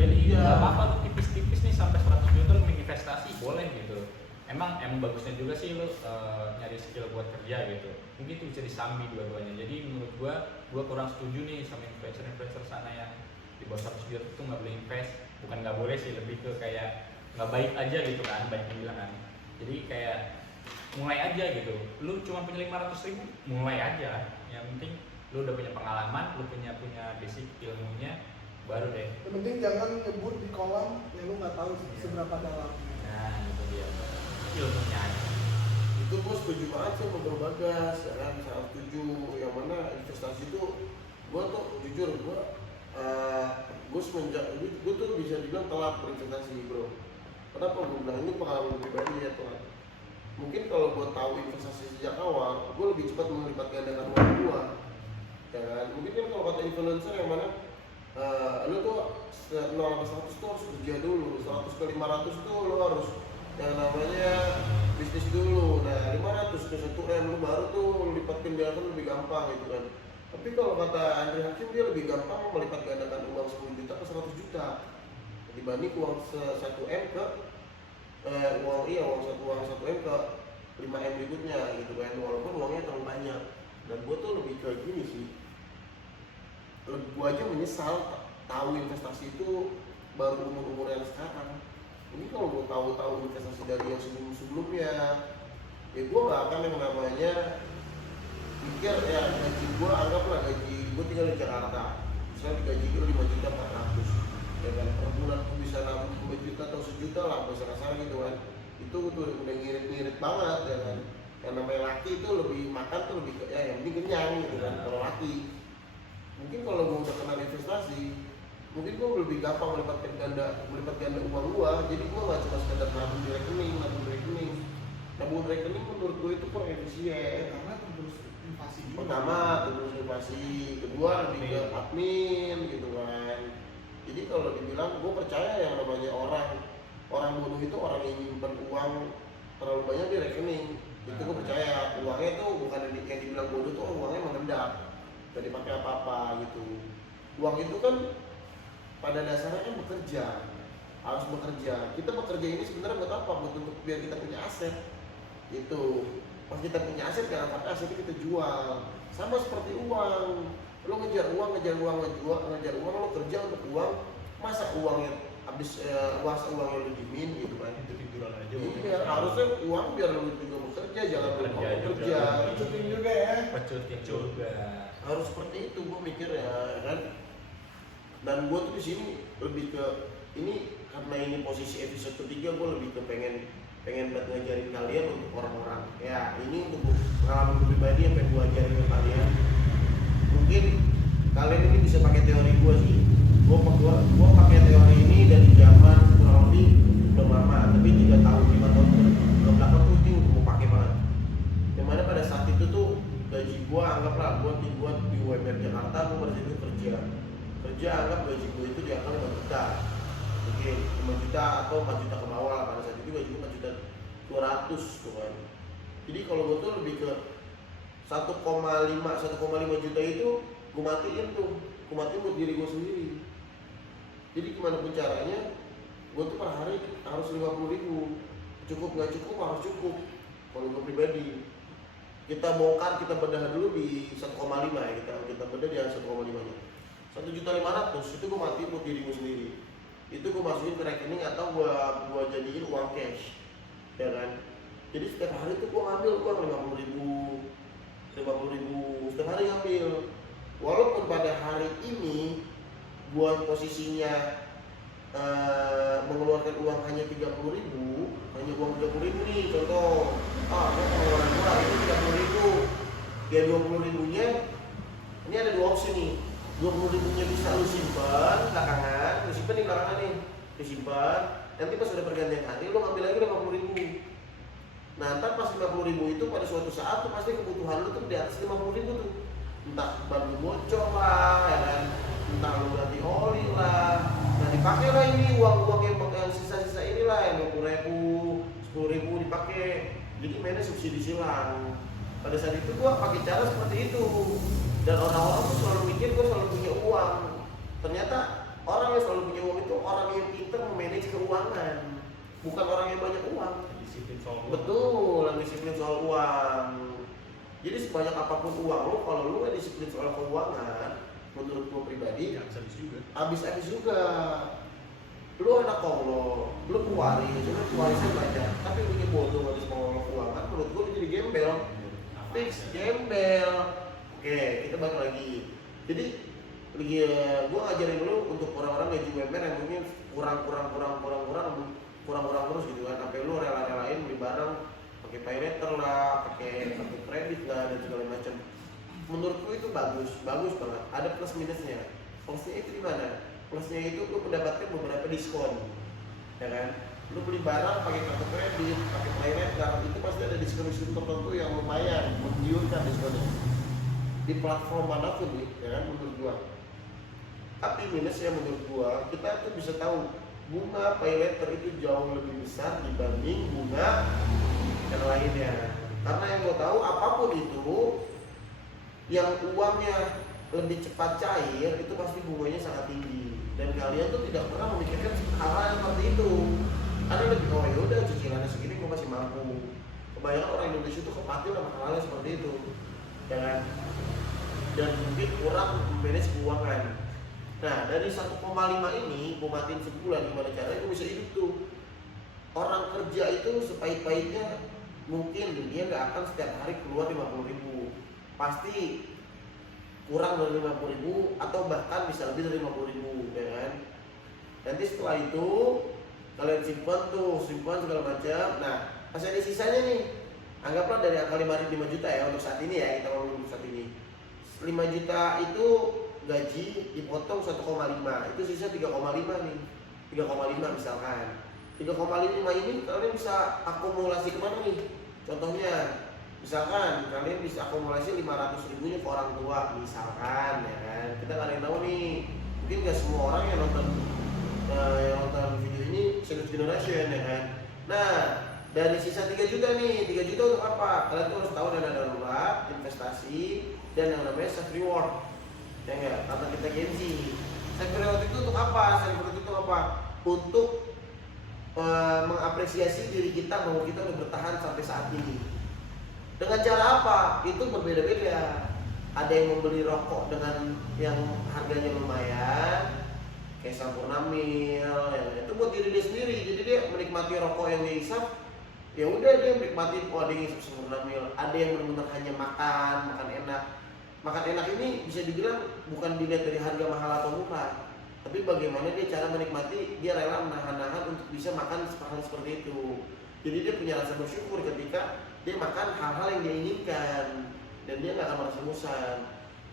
Jadi nggak apa-apa lu tipis-tipis nih sampai 100 juta lu investasi boleh gitu. Emang bagusnya juga sih lu nyari skill buat kerja gitu. Mungkin itu bisa disambi dua-duanya. Jadi menurut gua kurang setuju nih sama influencer sana yang di bawah 100 juta itu nggak boleh invest. Bukan nggak boleh sih, lebih ke kayak nggak baik aja gitu kan, baik dibilang kan. Jadi kayak mulai aja gitu. Lu cuma punya 500.000, mulai aja. Yang penting lu udah punya pengalaman, lu punya basic ilmunya, baru deh. Yang penting jangan nyebur di kolam yang lu nggak tahu seberapa dalam. Nah, itu dia. Ilmunya aja. Itu gue setuju banget sih sama Bro Bagas, ya kan, sangat setuju. Yang mana investasi itu, gue tuh jujur gue gue semenjak gue tuh bisa dibilang telat berinvestasi bro. Kenapa gue bilang ini pengalaman pribadi ya telat. Mungkin kalau gue tahu investasi sejak awal, gue lebih cepat melipat gandakan uang gue. Ya kan? Mungkin kan kalau kata influencer yang mana lu tuh 0 sampai 100 tuh harus kerja dulu, 100 ke 500 tuh lu harus yang namanya bisnis dulu. Nah 500 ke 1M lu baru tuh lipat gandakan lebih gampang gitu kan. Tapi kalau kata Andre Hakim dia lebih gampang melipat gandakan uang 10 juta ke 100 juta dibanding uang 1M ke uang 1M ke 5M berikutnya gitu kan, walaupun uangnya terlalu banyak. Dan gue tuh lebih ke gini sih, gue aja menyesal tahu investasi itu baru umur yang sekarang. Ini kalau gue tahu investasi dari yang sebelumnya, ya gue gak akan yang namanya pikir ya gaji gue, anggaplah gaji gue tinggal di Jakarta, misalnya gaji gue 5 juta 400 ya kan, per bulan gue bisa nabung 2 juta atau 1 juta lah bahasa kasar gitu kan. Itu tuh udah ngirit-ngirit banget ya kan. Yang namanya laki itu lebih makan tuh lebih ya yang penting kenyang gitu kan kalau laki. Mungkin kalau gue udah kenal investasi, mungkin gue lebih gampang melipat ganda uang gue. Jadi gue gak cuma sekedar nabung di rekening. Nabung di rekening menurut gue itu kurang efisien. Karena terus invasi juga. Pertama terus invasi, kedua lebih ke admin gitu kan. Jadi kalau dibilang, gue percaya yang namanya orang bodoh itu orang yang nyimpen uang terlalu banyak di rekening. Itu gue percaya uangnya tuh bukan yang dibilang bodoh tuh uangnya mengendap, gak dipakai apa-apa gitu. Uang itu kan pada dasarnya kan bekerja, harus bekerja. Kita bekerja ini sebenarnya buat apa? Buat untuk biar kita punya aset. Itu pas kita punya aset jangan sampai asetnya kita jual. Sama seperti uang, lo ngejar uang, lo kerja untuk uang. Masa uangnya habis uang yang lo dimin gitu kan? Itu tiduran aja. Iya, harusnya uang biar lo juga bekerja, jangan lo bekerja. Cuting juga ya. Pecutin juga. Harus seperti itu gue mikir ya kan. Dan gue tuh di sini lebih ke ini karena ini posisi episode ketiga, gue lebih ke pengen buat ngajarin kalian untuk orang-orang. Ya ini untuk pengalaman pribadi yang pengen gue ajarin ke kalian. Mungkin kalian ini bisa pakai teori gue sih. Gue pakai teori ini dari zaman kurang lebih belum lama, tapi 3 tahun 5 tahun ke belakang tuh ini gue pakai banget. Dimana pada saat itu tuh gaji gue anggaplah gue di UMR Jakarta, gue pada situ kerja anggap gaji gue itu di angka 5 juta, mungkin 5 juta atau 4 juta ke bawah lah. Pada saat itu gaji gue 4 juta 200 tuh kan. Jadi kalau gue tuh lebih ke 1,5 juta itu gue matiin buat diri gue sendiri. Jadi gimana pun caranya gue tuh per hari harus 50.000, cukup nggak cukup harus cukup. Kalau gue pribadi, kita bongkar, kita bedah dulu di 1,5 ya, kita bedah di 1,5 nya 1.500.000 itu gue mati buat diri gue sendiri. Itu gue masukin ke rekening atau gue jadiin uang cash ya kan. Jadi setiap hari tuh gue ngambil uang 50.000 setiap hari ngambil. Walaupun pada hari ini gue posisinya mengeluarkan uang hanya 30.000, hanya uang 30.000 nih contoh. Gue pengeluaran gue itu 30.000, ya 20.000 nya ini ada 2 opsi nih. 20.000 nya bisa lu simpan belakangan, lu simpan, nanti pas udah pergantian hari lu ngambil lagi 50.000. Nah ntar pas 50.000 itu pada suatu saat tuh pasti kebutuhan lu tuh di atas 50.000 tuh, entah ban lu bocor lah ya kan, entah lu ganti oli lah. Nah dipakai lah ini uang yang sisa-sisa inilah yang 20.000, 10.000 dipakai. Jadi mainnya subsidi silang. Pada saat itu gua pakai cara seperti itu. Dan orang-orang tuh selalu mikir gua selalu punya uang. Ternyata orang yang selalu punya uang itu orang yang pintar memanage keuangan, bukan orang yang banyak uang. Disiplin soal uang. Betul, yang disiplin soal uang. Jadi sebanyak apapun uang lo, kalau lo nggak disiplin soal keuangan, menurut gue pribadi, Ya, habis juga. habis juga. Lo anak konglo, lo pewarisnya banyak, tapi lo punya bodoh nggak bisa mengelola keuangan. Menurut gue lo jadi gembel, fix gembel. Oke, kita balik lagi. Jadi gue ngajarin lo untuk orang-orang gaji UMR yang mungkin kurang terus gitu kan, sampai lo rela-relain beli barang pakai pay later lah, pakai kredit lah dan segala macam. Menurutku itu bagus banget. Ada plus minusnya. Plusnya itu di mana? Plusnya itu lu mendapatkan beberapa diskon, ya kan? Lu beli barang pakai kartu kredit, pakai paylater, itu pasti ada diskon-diskon tertentu yang lumayan menggiurkan diskonnya di platform manapun nih, ya kan, menurut gua. Tapi minusnya menurut gua, kita tuh bisa tahu bunga paylater itu jauh lebih besar dibanding bunga yang lainnya. Karena yang gua tahu apapun itu yang uangnya lebih cepat cair itu pasti bunganya sangat tinggi, dan kalian tuh tidak pernah memikirkan hal-hal yang seperti itu. Karena lebih ya udah cicilannya segini gua masih mampu. Kebanyakan orang Indonesia tuh kepatil sama hal-hal yang seperti itu, ya kan? Dan mungkin kurang manage keuangan. Nah, dari 1,5 ini gua matiin sebulan, gimana caranya gua bisa hidup tuh. Orang kerja itu sepahit-pahitnya mungkin dia nggak akan setiap hari keluar 50.000, pasti kurang dari 50.000 atau bahkan bisa lebih dari 50.000, ya kan? Nanti setelah itu kalian simpan segala macam. Nah, masih ada sisanya nih. Anggaplah dari angka 5 juta ya untuk saat ini ya, kita ngomong untuk saat ini. 5 juta itu gaji dipotong 1,5, itu sisa 3,5 nih. 3,5 misalkan. 3,5 ini kalian bisa akumulasi kemana nih? Contohnya, misalkan kalian bisa akumulasi 500.000-nya ke orang tua, misalkan, ya kan? Kita nggak ada yang tahu nih. Mungkin nggak semua orang yang nonton video ini senior generation, ya kan? Nah, dari sisa 3 juta nih, 3 juta untuk apa? Kalian tuh harus tahu dana darurat, investasi, dan yang namanya self reward, ya enggak? Karena kita Gen Z. Self reward itu untuk apa? Untuk mengapresiasi diri kita bahwa kita udah bertahan sampai saat ini. Dengan cara apa? Itu berbeda-beda. Ada yang membeli rokok dengan yang harganya lumayan, kayak Sampurna Mil, ya, itu buat diri dia sendiri. Jadi dia menikmati rokok yang dia hisap, ya udah dia menikmati, dia ngisap Sampurna Mil. Ada yang benar-benar hanya makan enak. Makan enak ini bisa dibilang bukan dilihat dari harga mahal atau murah, tapi bagaimana dia cara menikmati, dia rela menahan-nahan untuk bisa makan hal seperti itu. Jadi dia punya rasa bersyukur ketika dia makan hal-hal yang dia inginkan, dan dia nggak akan merasa bosan.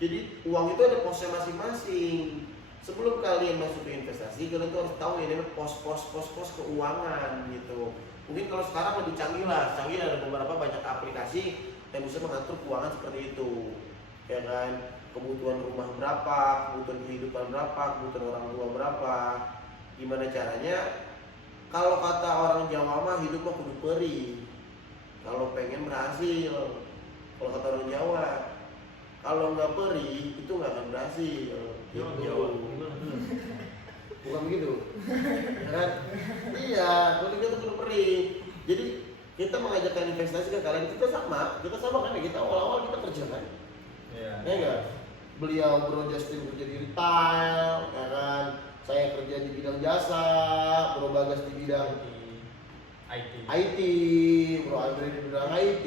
Jadi uang itu ada posnya masing-masing. Sebelum kalian masuk ke investasi, kalian tuh harus tahu ini pos keuangan gitu. Mungkin kalau sekarang lebih canggih ada beberapa banyak aplikasi yang bisa mengatur keuangan seperti itu, ya kan? Kebutuhan rumah berapa, kebutuhan kehidupan berapa, kebutuhan orang tua berapa, gimana caranya. Kalau kata orang Jawa mah hidup mah kudu perih kalau pengen berhasil. Kalau kata orang Jawa, kalau nggak perih itu nggak akan berhasil. Jawa Bukan begitu, ya kan? Iya, kalau kita tuh kudu perih. Jadi kita mengajarkan investasi ke kalian, kita sama kan ya, kita awal-awal kita kerja kan, ya enggak? Beliau Bro Justin kerja di retail, ya kan? Saya kerja di bidang jasa, Bro Bagas di bidang IT, Bro Andre di bidang IT,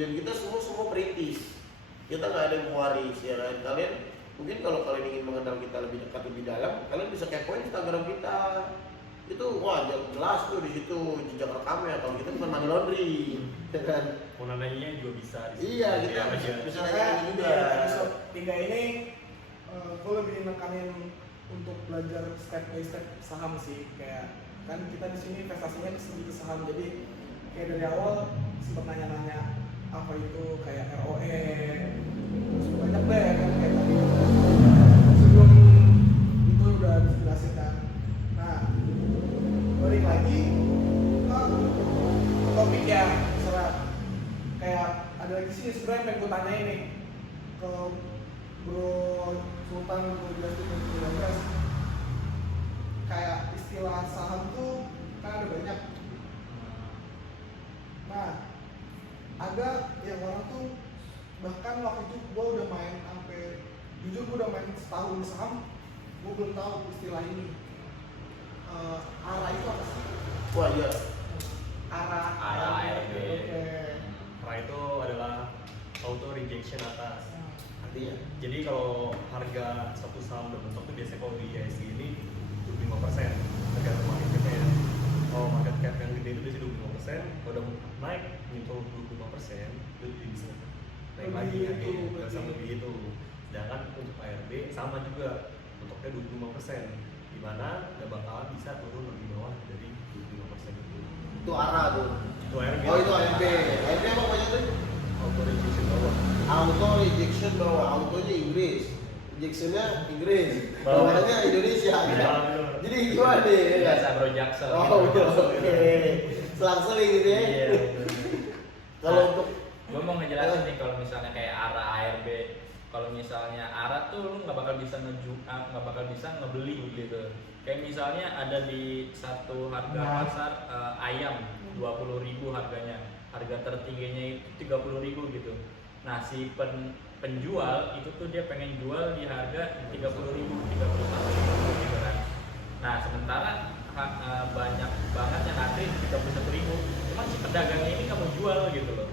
dan kita semua perintis. Kita nggak ada yang pewaris, ya kan? Kalian mungkin kalau kalian ingin mengenal kita lebih dekat, lebih dalam, kalian bisa kepoin Instagram kita. Itu wah jelas tuh di situ jejak rekamnya. Kalau kita bukan money laundry, ya kan? Mau nanya juga bisa. Iya, kita bisa nanya juga. Di episode 3 ini gue lebih nekanin untuk belajar step by step saham sih. Kayak kan kita di sini investasinya lebih ke saham, jadi kayak dari awal sempat nanya-nanya apa itu kayak ROE, terus banyak deh kan kayak tadi sebelum itu udah dijelasin kan. Nah, balik lagi ke topik ya, misalnya kayak ada lagi sih sebenarnya yang pengen gue tanya ini ke Bro Sultan, Bro Justin dan Bro Bagas. Kayak istilah saham tuh kan ada banyak. Nah, ada yang orang tuh bahkan waktu itu gue udah main sampai, jujur gue udah main setahun saham, gue belum tahu istilah ini. ARA itu apa sih? Wah iya. ARA ARB. Oke. ARA itu adalah auto rejection atas. Artinya Jadi kalau harga satu saham berbentuk itu biasanya kalau di IHSG ini 25% tergantung market cap ya. Kalau market cap yang gede itu biasanya 25%, kalau udah naik menyentuh 25% itu bisa naik lagi Lebih itu, harganya, bisa berarti. lebih itu. Sedangkan untuk ARB sama juga mentoknya 25%, dimana nggak bakalan bisa turun lebih bawah dari 25% itu. Itu arah tuh. Itu ARB. Oh itu ARB. ARB apa banyak tuh? Auto rejection bawah. Auto rejection bawah. Autonya Inggris, rejectionnya Inggris, Bawah. bawahnya Indonesia. Iya, Ya. bener. Jadi gimana nih? Biasa bro Jaksel. Oh oke. Selang-seling gitu ya. Iya. Kalau untuk Gue mau ngejelasin nih kalau misalnya kayak ARA ARB, kalau misalnya ARA tuh lu nggak bakal bisa nggak bakal bisa ngebeli gitu. Kayak misalnya ada di satu harga pasar ayam 20.000 harganya, harga tertingginya itu 30.000 gitu. Nah si penjual itu tuh dia pengen jual di harga 30.000, 31.000 gitu kan. Nah sementara banyak banget yang antri 31.000, cuman si pedagangnya ini nggak mau jual gitu loh.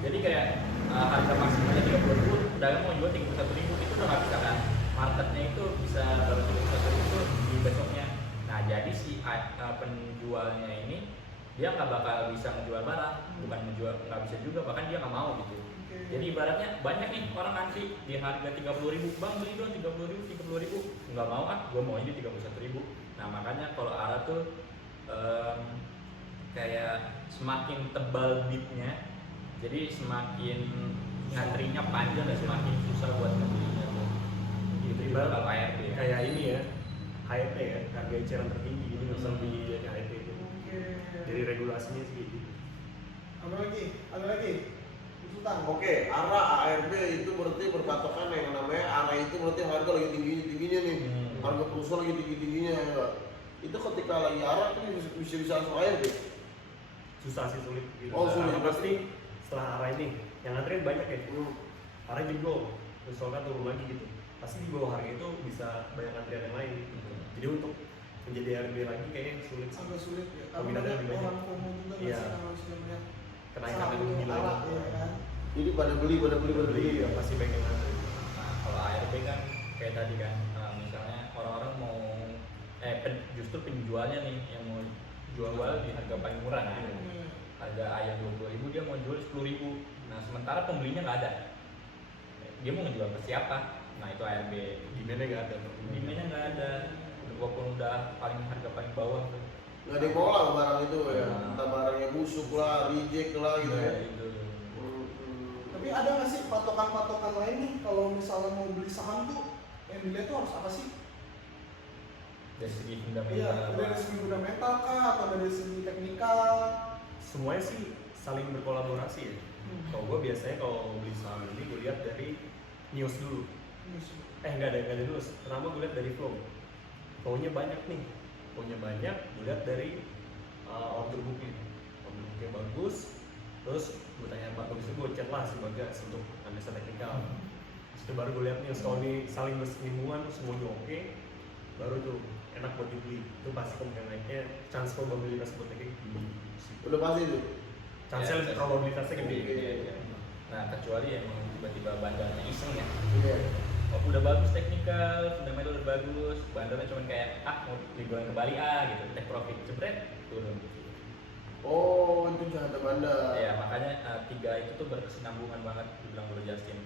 Jadi kayak harga maksimalnya 30.000, pedagang mau jual 31.000, itu udah nggak bisa kan? Marketnya itu bisa baru 31.000 di besoknya. Nah jadi si penjualnya ini dia nggak bakal bisa menjual barang, bukan menjual, nggak bisa juga, bahkan dia nggak mau gitu. Jadi ibaratnya banyak nih orang antri di harga 30.000, bang beli dong 30.000, nggak mau ah, gue mau aja 31.000. Nah makanya kalau ARA tuh kayak semakin tebal bidnya, jadi semakin ngantrinya panjang dan semakin susah buat ngebelinya tuh. Gitu Ibarat kalau ARB ya. Kayak ini ya, HEP ya, harga eceran tertinggi, jadi nggak usah beli HEP itu. Dari regulasinya sih gitu. Ada lagi, ada lagi. Sultan. oke, arah ARB itu berarti berpatokan yang namanya arah itu berarti harga lagi tingginya nih. Harga perusahaan lagi tingginya ya enggak? Itu ketika lagi arah itu bisa langsung ARB. Susah sih, sulit gitu. Oh, sulit. Karena pasti setelah arah ini yang nganterin banyak ya. Hmm. Arah jebol, misalkan turun lagi gitu. Pasti di bawah harga itu bisa banyak antrian yang lain. Jadi untuk menjadi ARB lagi kayaknya sulit sih. Agak sulit ya. Peminatnya lebih banyak. Orang FOMO juga nggak Iya. sih kalau sudah melihat Kenaikan saham yang gila ARA, ini. ya kan. Jadi pada beli. Iya, pasti banyak yang ngantri. Nah, kalau ARB kan kayak tadi kan, misalnya orang-orang mau justru penjualnya nih yang mau jual di harga paling murah nih. Harga ayam 20.000 dia mau jual 10.000. Nah, sementara pembelinya nggak ada. Dia mau ngejual ke siapa? Nah, itu ARB. Demand-nya nggak ada. Demandnya nggak ada. Walaupun udah harga paling bawah tuh. Nggak ada yang mau lah barang itu ya. Nah. Entah barangnya busuk lah, reject lah gitu ya. Itu. Tapi ada nggak sih patokan-patokan lain nih kalau misalnya mau beli saham tuh yang dilihat tuh harus apa sih? Dari segi Iya, fundamental. dari segi fundamental kah atau dari segi teknikal? Semuanya sih saling berkolaborasi ya. Kalau gue biasanya kalau beli saham ini gue lihat dari news dulu. Nggak ada news. Pertama gue lihat dari flow. Flow-nya banyak nih. Flow-nya banyak. Gue lihat dari order booknya. Order booknya bagus. Terus gue tanya Pak Bagus, gue chat lah si Bagas untuk analisa teknikal. Terus itu baru gue lihat news. Kalau ini saling bersinggungan, semuanya oke, baru tuh enak buat dibeli. Itu pasti kemungkinan naiknya, chance probabilitas buat naiknya tinggi. Udah pasti tuh. Chance Ya, probabilitasnya gede. Iya. Nah, kecuali emang tiba-tiba bandarnya iseng ya. Iya. Oh, udah bagus teknikal, fundamental udah bagus, bandarnya cuma kayak mau digoreng ke Bali gitu, take profit, jebret, turun. Oh, itu jahat bandar. Ya makanya tiga itu tuh berkesinambungan banget, dibilang dulu Justin.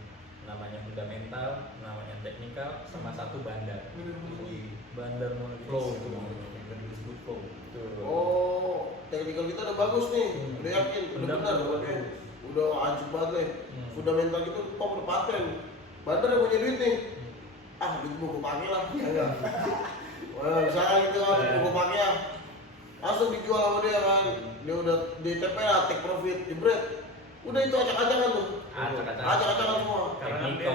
Namanya fundamental, namanya teknikal, sama satu bandar. Bandar mau Flow itu yang disebut flow. Tuh. Oh, teknikal kita udah bagus nih. Udah yakin, udah Udah benar, bagus. oke. Udah anjir banget nih. Hmm. Fundamental kita top udah paten. Bandar yang punya duit nih. Duit mau gue pakai lah. Ya enggak. Wah, misalnya gitu kan, mau gue pakai ya. Langsung dijual sama dia kan. Dia udah DTP lah, take profit, jebret. Udah itu acak-acakan tuh. Acak-acakan semua. Karena kan dia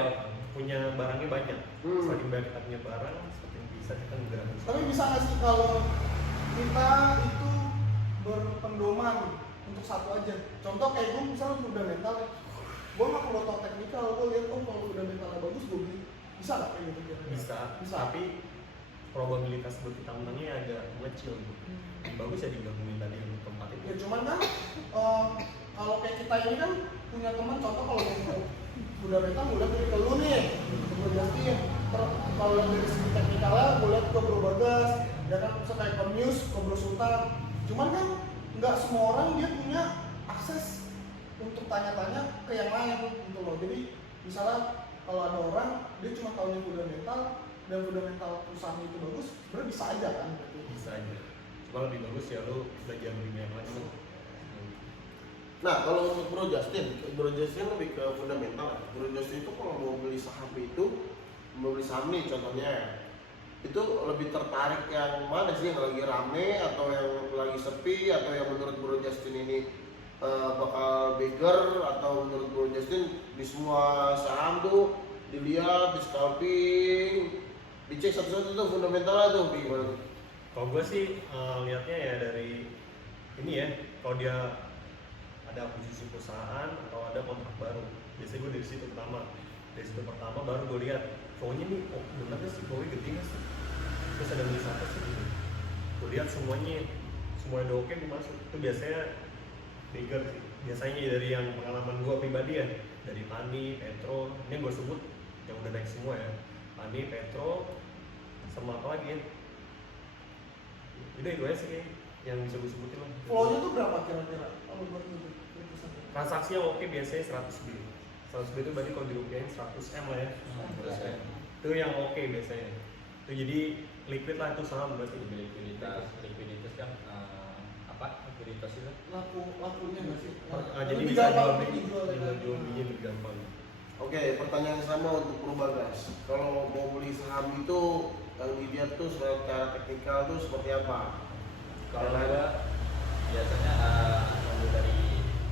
punya barangnya banyak. Hmm. Semakin banyak kita punya barang, semakin bisa kita menggerak. Tapi bisa nggak sih kalau kita itu berpendoman untuk satu aja? Contoh kayak gue misalnya fundamental, gue nggak perlu tau teknikal, gue lihat kalau fundamentalnya bagus gue beli. Bisa nggak kayak gitu kira-kira? Bisa. Tapi probabilitas buat kita menangnya agak mengecil. Yang bagus ya digabungin tadi yang keempat itu. Ya cuman kan kalau kayak kita ini kan punya teman, contoh kalau mau fundamental gue lihat dari ke lu nih, gue Justin. Kalau dari segi teknikalnya gue lihat ke Bro Bagas, ya kan bisa kayak ke News, ke Bro Sultan. Cuman kan nggak semua orang dia punya akses untuk tanya-tanya ke yang lain gitu loh. Jadi misalnya kalau ada orang dia cuma tahunya fundamental, dan fundamental perusahaan itu bagus, sebenarnya bisa aja kan berarti. Bisa aja. Cuma lebih bagus ya lu belajar lebih banyak lagi. Nah, kalau untuk Bro Justin lebih ke fundamental. Bro Justin itu kalau mau beli saham nih contohnya, itu lebih tertarik yang mana sih, yang lagi rame atau yang lagi sepi, atau yang menurut Bro Justin ini bakal bigger, atau menurut Bro Justin di semua saham tuh dilihat, di scalping, dicek satu-satu tuh fundamentalnya tuh gimana? Kalau gue sih lihatnya ya dari ini ya, kalau dia ada akuisisi perusahaan atau ada kontrak baru, biasanya gue dari situ pertama baru gue lihat pokoknya nih, oh bener gak sih pokoknya gede gak sih, terus ada beli saham gitu, gue lihat semuanya udah oke, gue masuk. Itu biasanya bigger sih, biasanya dari yang pengalaman gue pribadi ya, dari Tani, Petro, ini gue sebut yang udah naik semua ya, Tani, Petro, sama apa lagi ya, itu aja sih yang bisa gue sebutin lah. Flow-nya tuh berapa kira-kira kalau buat itu? Transaksi yang oke biasanya 100 B. 100 B itu berarti kalau dirupiahin 100 M lah ya. Itu yang oke biasanya. Itu jadi liquid lah itu saham berarti. Likuiditas kan likuiditas itu Lakunya nggak sih? Jadi Lebih bisa gampang jual beli, dijual ya. jual belinya lebih gampang. Oke, pertanyaan yang sama untuk Bro Bagas. Kalau mau beli saham itu yang dilihat tuh secara teknikal tuh seperti apa? kalau gua biasanya nunggu dari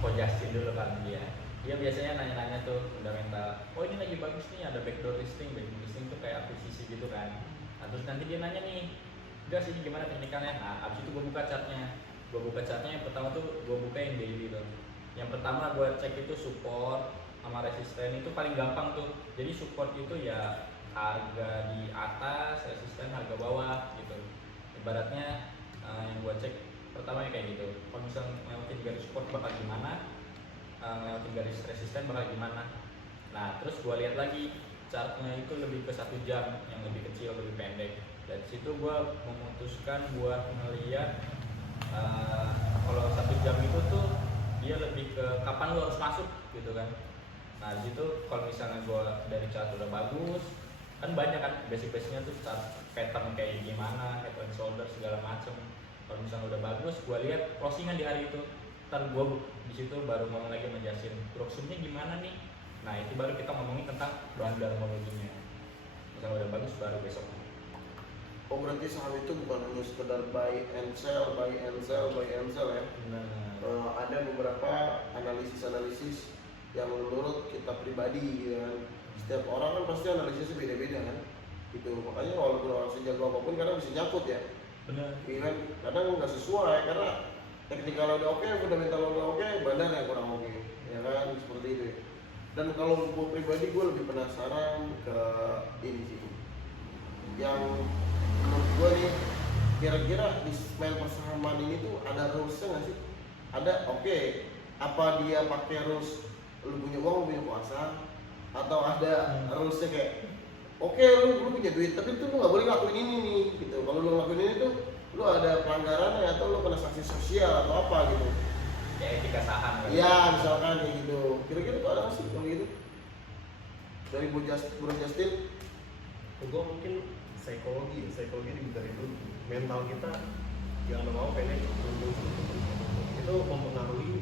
Ko Justin dulu kan dia biasanya nanya-nanya tuh fundamental, oh ini lagi bagus nih, ada backdoor listing tuh kayak akuisisi gitu kan. Nah, terus nanti dia nanya nih, enggak sih gimana teknikalnya. Nah abis itu gua buka chartnya yang pertama tuh gua buka yang daily tuh. Yang pertama gua cek itu support sama resisten, itu paling gampang tuh. Jadi support itu ya harga di atas, resisten harga bawah gitu. Ibaratnya yang gue cek pertama ya kayak gitu. Kalau misalnya ngelewatin garis support bakal gimana, ngelewatin garis resisten bakal gimana. Nah terus gue lihat lagi chartnya itu lebih ke 1 jam, yang lebih kecil, lebih pendek. Dari situ gue memutuskan buat ngeliat kalau 1 jam itu tuh dia lebih ke kapan lu harus masuk gitu kan. Nah di situ kalau misalnya gue dari chart udah bagus, kan banyak kan basic-basicnya tuh chart pattern kayak gimana, head and shoulder segala macem. Kalau misalnya udah bagus, gue lihat closingan di hari itu. Ntar gue di situ baru ngomong lagi sama Justin, proximnya gimana nih? Nah itu baru kita ngomongin tentang darmologinya. Misalnya udah bagus baru besok. Oh berarti saham itu bukan hanya sekedar buy and sell ya? Ada beberapa analisis yang menurut kita pribadi ya kan. Setiap orang kan pasti analisisnya beda-beda kan. Gitu. Makanya walaupun orang sejago apapun kadang bisa nyangkut ya. Benar. Iya kan, kadang nggak sesuai karena teknikal udah oke, fundamental udah oke, badan yang kurang oke, ya kan seperti itu. Dan kalau gue pribadi gue lebih penasaran ke ini sih, yang menurut gue nih, kira-kira di main persahaman ini tuh ada rulesnya nggak sih? Ada, oke. Apa dia pakai rules lu punya uang, lu punya kuasa, atau ada rulesnya kayak oke, lu punya duit, tapi tuh lu nggak boleh ngelakuin ini nih, gitu. Kalau lu ngelakuin ini tuh, lu ada pelanggarannya atau lu kena sanksi sosial atau apa gitu. Ya etika saham kan. Iya, misalkan kayak gitu. Kira-kira tuh ada nggak sih kalau gitu? Dari Bro Justin? Gue mungkin psikologi dari dulu. Mental kita jangan mau pendek itu mempengaruhi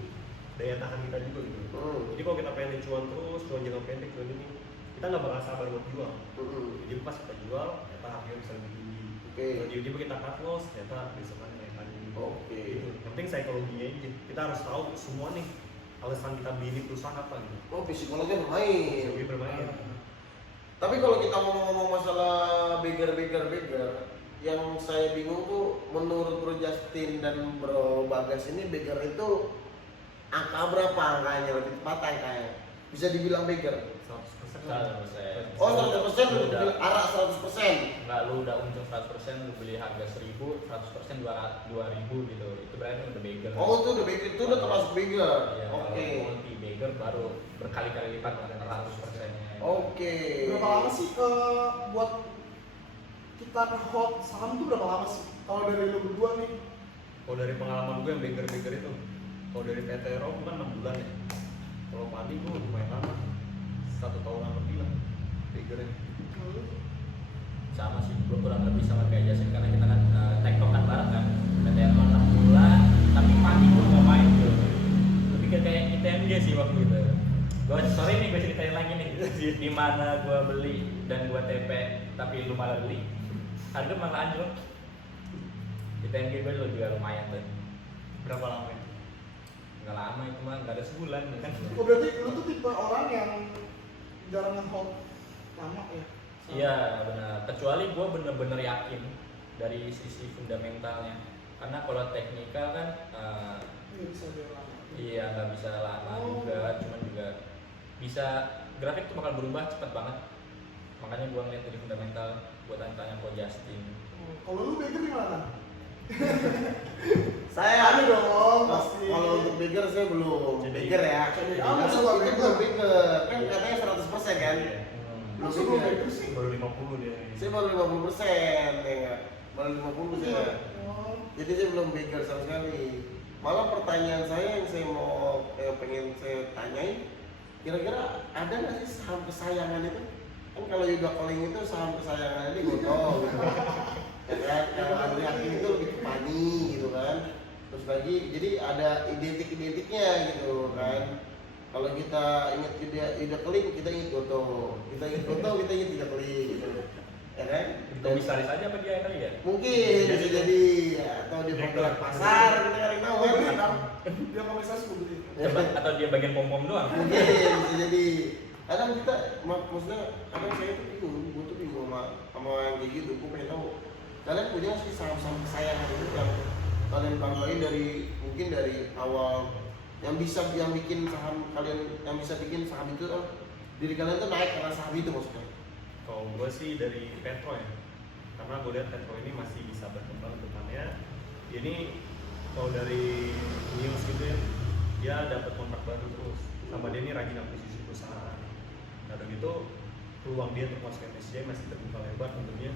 daya tahan kita juga gitu. Jadi kalau kita pengen cuan terus, cuan jangka pendek, cuan ini, kita nggak bakal sabar buat jual. Jadi pas kita jual, ternyata harganya bisa lebih tinggi. Kalau tiba-tiba kita cut loss, ternyata besokannya naik lagi. Gitu. Yang penting psikologinya aja. Kita harus tahu semua nih alasan kita beli ini perusahaan apa gitu. Oh, psikologi bermain. Psikologi bermain. Tapi kalau kita ngomong-ngomong masalah bigger, yang saya bingung tuh menurut Bro Justin dan Bro Bagas ini bigger itu angka berapa angkanya, lebih tepat angkanya? Bisa dibilang bigger? 100%. 100%. Oh 100% lu udah bilang arah 100%? Enggak, lu udah untung 100%, lu beli harga 1000, 100% 2000 gitu. Itu berarti udah bigger. Oh itu udah bigger, itu udah termasuk bigger. Iya, Oke. kalau multi bigger baru berkali-kali lipat 100%-nya. Oke. Berapa lama sih buat kita hold saham tuh berapa lama sih? Kalau dari lu berdua nih? Kalau dari pengalaman gue yang bigger itu, kalau dari PT Rom kan 6 bulan ya. Kalau Padi gue lumayan lama, 1 tahunan lebih lah biggernya. sama sih, gue kurang lebih sama kayak Jasin karena kita kan tektokan bareng kan. PTRO 6 bulan, tapi pagi gue nggak main tuh. Lebih kayak ITMJ sih waktu itu. Gue sorry nih, gue ceritain lagi nih di mana gue beli dan gue TP tapi lu malah beli, harga malah anjlok. ITMJ gue juga lumayan tuh. Berapa lama itu? Nggak lama itu mah, nggak ada sebulan kan. Oh berarti lu tuh tipe orang yang jarang nge-hold lama ya? Iya benar, kecuali gue bener-bener yakin dari sisi fundamentalnya, karena kalau teknikal kan Nggak bisa biar lama. iya nggak bisa lama juga, cuman juga bisa grafik tuh bakal berubah cepat banget. Makanya gue ngeliat dari fundamental, gue tanya-tanya ke Justin. Kalau lu Beger gimana? Saya Ada dong, pasti. kalau untuk bigger saya belum Jadi- bigger ya. Jadi Karena apa sih, itu Pak, belum bigger? bigger. Kan katanya 100% kan. Iya. Belum Masa belum bigger. Beger sih? Baru 50 dia. Saya baru 50%, ya nggak? Baru 50 saya. Oh. Jadi saya belum bigger sama sekali. Malah pertanyaan saya yang saya mau pengen saya tanyain, kira-kira ada nggak sih saham kesayangan itu? Kan kalau Yuda Keling itu saham kesayangan ini Goto gitu. Ya kan, kalau Andri Hakim itu lebih ke Pani gitu kan. Terus lagi, jadi ada identik-identiknya gitu kan. Kalau kita ingat Yuda Keling, kita ingat Goto. Kita ingat Goto, kita ingat Yuda Keling gitu. Ya kan? Komisaris aja apa dia kali ya? Mungkin bisa jadi ya, atau dia penggerak pasar, kita nggak tahu kan. Dia komisaris gue beli. Atau dia bagian pom-pom doang? Mungkin bisa jadi. Kadang kita, maksudnya kadang saya tuh bingung, gue tuh bingung sama yang kayak gitu. Gue pengen tahu kalian punya sih saham-saham kesayangan itu yang kalian banggain dari mungkin dari awal yang bikin saham kalian, yang bisa bikin saham itu diri kalian tuh naik karena saham itu maksudnya. Kalau gue sih dari Petro ya, karena gue lihat Petro ini masih bisa berkembang ke depannya. Ini kalau dari news gitu ya, dia dapat kontrak baru terus, sama dia ini rajin akuisisi perusahaan. Nah udah gitu, peluang dia untuk masuk MSCI masih terbuka lebar tentunya.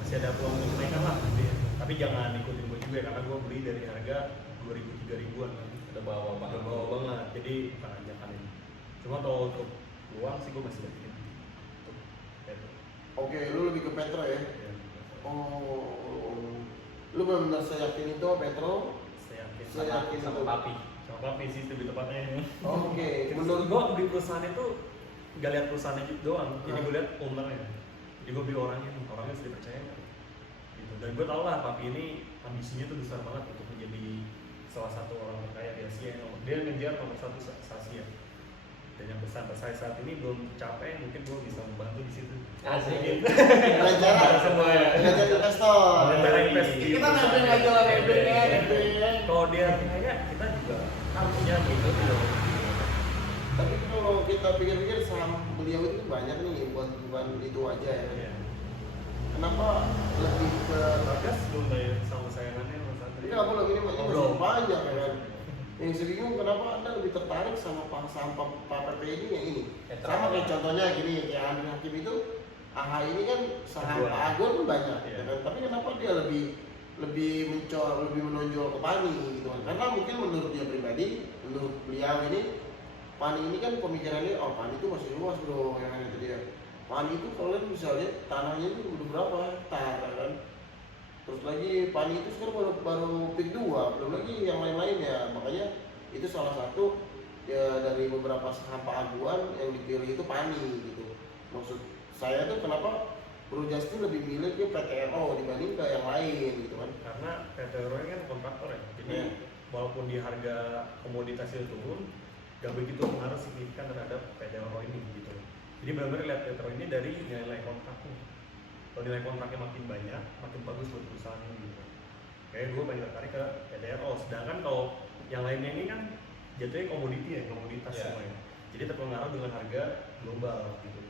Masih ada peluang untuk kenaikan lah nanti. Tapi jangan ikutin gue juga karena gue beli dari harga 2000-3000an kan. Udah bawa Udah bawah banget, jadi bukan ajakan ini. Cuma kalau untuk peluang sih gue masih yakin. Untuk Petro. Oke, lu lebih ke Petro ya? Ya, Oh, lu benar-benar saya yakin itu Petro? saya yakin. Saya yakin sama itu. papi. Sama papi sih lebih tepatnya. Oke, Menurut gua beli perusahaan itu nggak lihat perusahaannya gitu doang, jadi Hmm. gua lihat ownernya. Jadi gua beli orangnya harus dipercaya nggak? Gitu. Dan gua tau lah papi ini ambisinya tuh besar banget untuk menjadi salah satu orang terkaya di Asia. Dia ngejar nomor satu Asia. Dan yang besar saya saat ini belum tercapai, mungkin gua bisa membantu di situ. Asik. Mungkin. Belajar Semua ya. belajar investor. Belajar invest di Kita perusahaan. nebeng aja lah, nebeng ya, nebeng. Kalau dia kaya, kita juga harusnya gitu loh. Tapi kalau kita pikir-pikir saham beliau itu banyak nih, bukan itu aja ya. Iya. Kenapa lebih ke Bagas belum bayar sama sayangannya Mas Andri. Ini apa belum ini masih Belum. banyak ya kan? Yang saya bingung kenapa anda lebih tertarik sama saham PP ini yang ini? Petra. Sama kayak contohnya gini, kayak Andri Hakim itu AHA ini kan saham Aguan. Pak Agun kan banyak, Iya. ya kan? Tapi kenapa dia lebih menonjol ke Pani gitu kan? Karena mungkin menurut dia pribadi, menurut beliau ini Pani ini kan pemikirannya, oh Pani itu masih luas bro, yang itu dia. Pani itu kalian bisa lihat tanahnya itu udah berapa hektar ya kan? Terus lagi Pani itu sekarang baru peak 2, belum lagi yang lain-lainnya. Makanya itu salah satu ya, dari beberapa saham Pak Aguan yang dipilih itu Pani gitu. Maksud saya tuh kenapa Bro Justin lebih milih ke PTRO dibanding ke yang lain gitu kan? Karena Petro ini kan kontraktor ya, jadi Iya. walaupun di harga komoditasnya turun, gak begitu pengaruh signifikan terhadap Petro ini gitu. Jadi benar-benar lihat Petro ini dari nilai kontraknya. Kalau nilai kontraknya makin banyak, makin bagus buat perusahaan ini gitu. Kayak gue banyak tertarik ke PTRO. Sedangkan kalau yang lainnya ini kan jatuhnya komoditi ya, komoditas Iya. semuanya. Jadi terpengaruh dengan harga global gitu.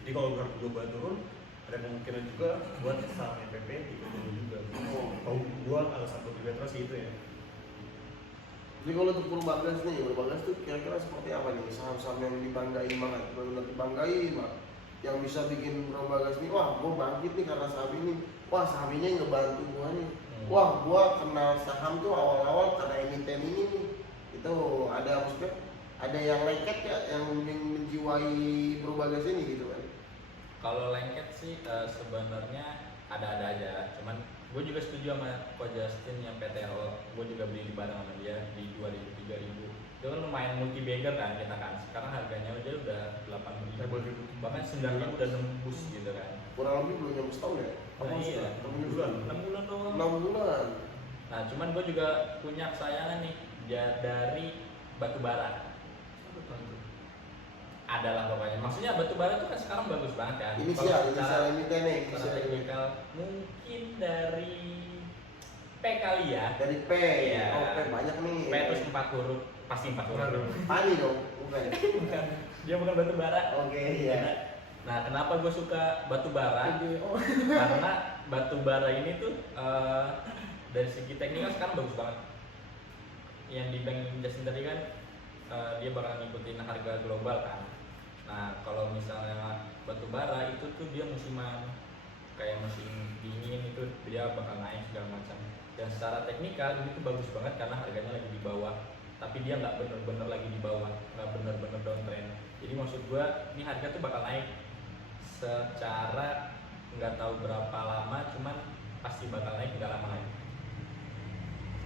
Jadi kalau harga global turun, ada kemungkinan juga buat saham EPP ikut turun juga. Kalau gue alasan gue beli Petro sih itu ya. Jadi kalau untuk Purbagas nih, Purbagas tuh kira-kira seperti apa nih saham-saham yang dibanggain banget, benar-benar dibanggain banget, yang bisa bikin Purbagas nih, wah gua bangkit nih karena saham ini, wah saham ini yang ngebantu gua nih, wah gua kenal saham tuh awal-awal karena emiten ini nih, itu ada maksudnya ada yang lengket ya, yang menjiwai Purbagas ini gitu kan? Kalau lengket sih sebenarnya ada-ada aja. Cuman gue juga setuju sama Coach Justin yang PTO. Gue juga beli di barang sama dia di 2.000 3.000. Itu kan lumayan multi bagger kan kita kan. Sekarang harganya aja udah 8.000, bahkan 9.000 udah nembus gitu kan. Kurang lebih belum nyampe setahun ya? Nah, iya. 6 bulan. 6 bulan doang. 6 bulan. Nah, cuman gue juga punya kesayangan nih dari batu bara. Adalah pokoknya. Maksudnya batu bara itu kan sekarang bagus banget kan. Inisial Kalau ini kan nih. secara teknikal mungkin dari P kali ya. Dari P. Iya. Oh, P banyak nih. P terus 4 huruf, pasti 4 huruf. Pani dong, bukan. Bukan. Dia bukan batu bara. Oke, iya. Nah, kenapa gue suka batu bara? Karena batu bara ini tuh dari segi teknikal sekarang bagus banget. Yang di Bank Justin tadi kan dia bakal ngikutin harga global kan. Nah, kalau misalnya batu bara itu tuh dia musiman, kayak musim dingin itu dia bakal naik segala macam. Dan secara teknikal ini tuh bagus banget karena harganya lagi di bawah, tapi dia nggak bener-bener lagi di bawah, nggak bener-bener downtrend. Jadi maksud gua ini harga tuh bakal naik secara nggak tahu berapa lama, cuman pasti bakal naik nggak lama lagi.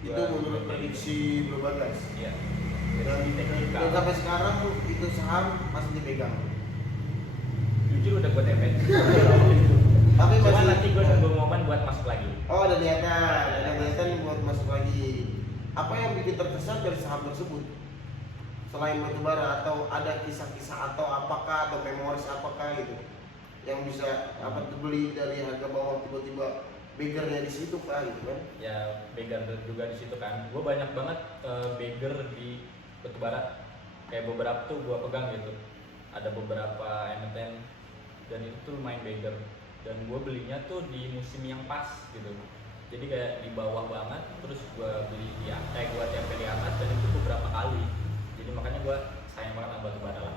Itu menurut prediksi Global guys. Iya. Dan Dari teknikal. sampai sekarang tuh itu saham masih dipegang. Jujur udah gue tepet. Tapi Cuman masih nanti gue nunggu momen buat masuk lagi. Oh, ada niatan buat masuk lagi. Apa yang bikin terkesan dari saham tersebut? Selain batubara atau ada kisah-kisah atau apakah atau memoris apakah gitu yang bisa apa beli dari harga bawah tiba-tiba beggarnya di situ kan gitu kan? Ya beggar juga di situ kan. Gue banyak banget beggar di batubara. Kayak beberapa tuh gue pegang gitu. Ada beberapa emiten dan itu tuh lumayan beggar. Dan gue belinya tuh di musim yang pas gitu. Jadi kayak di bawah banget, terus gue beli di gue TP di atas dan itu beberapa kali. Jadi makanya gue sayang banget sama batubara lah.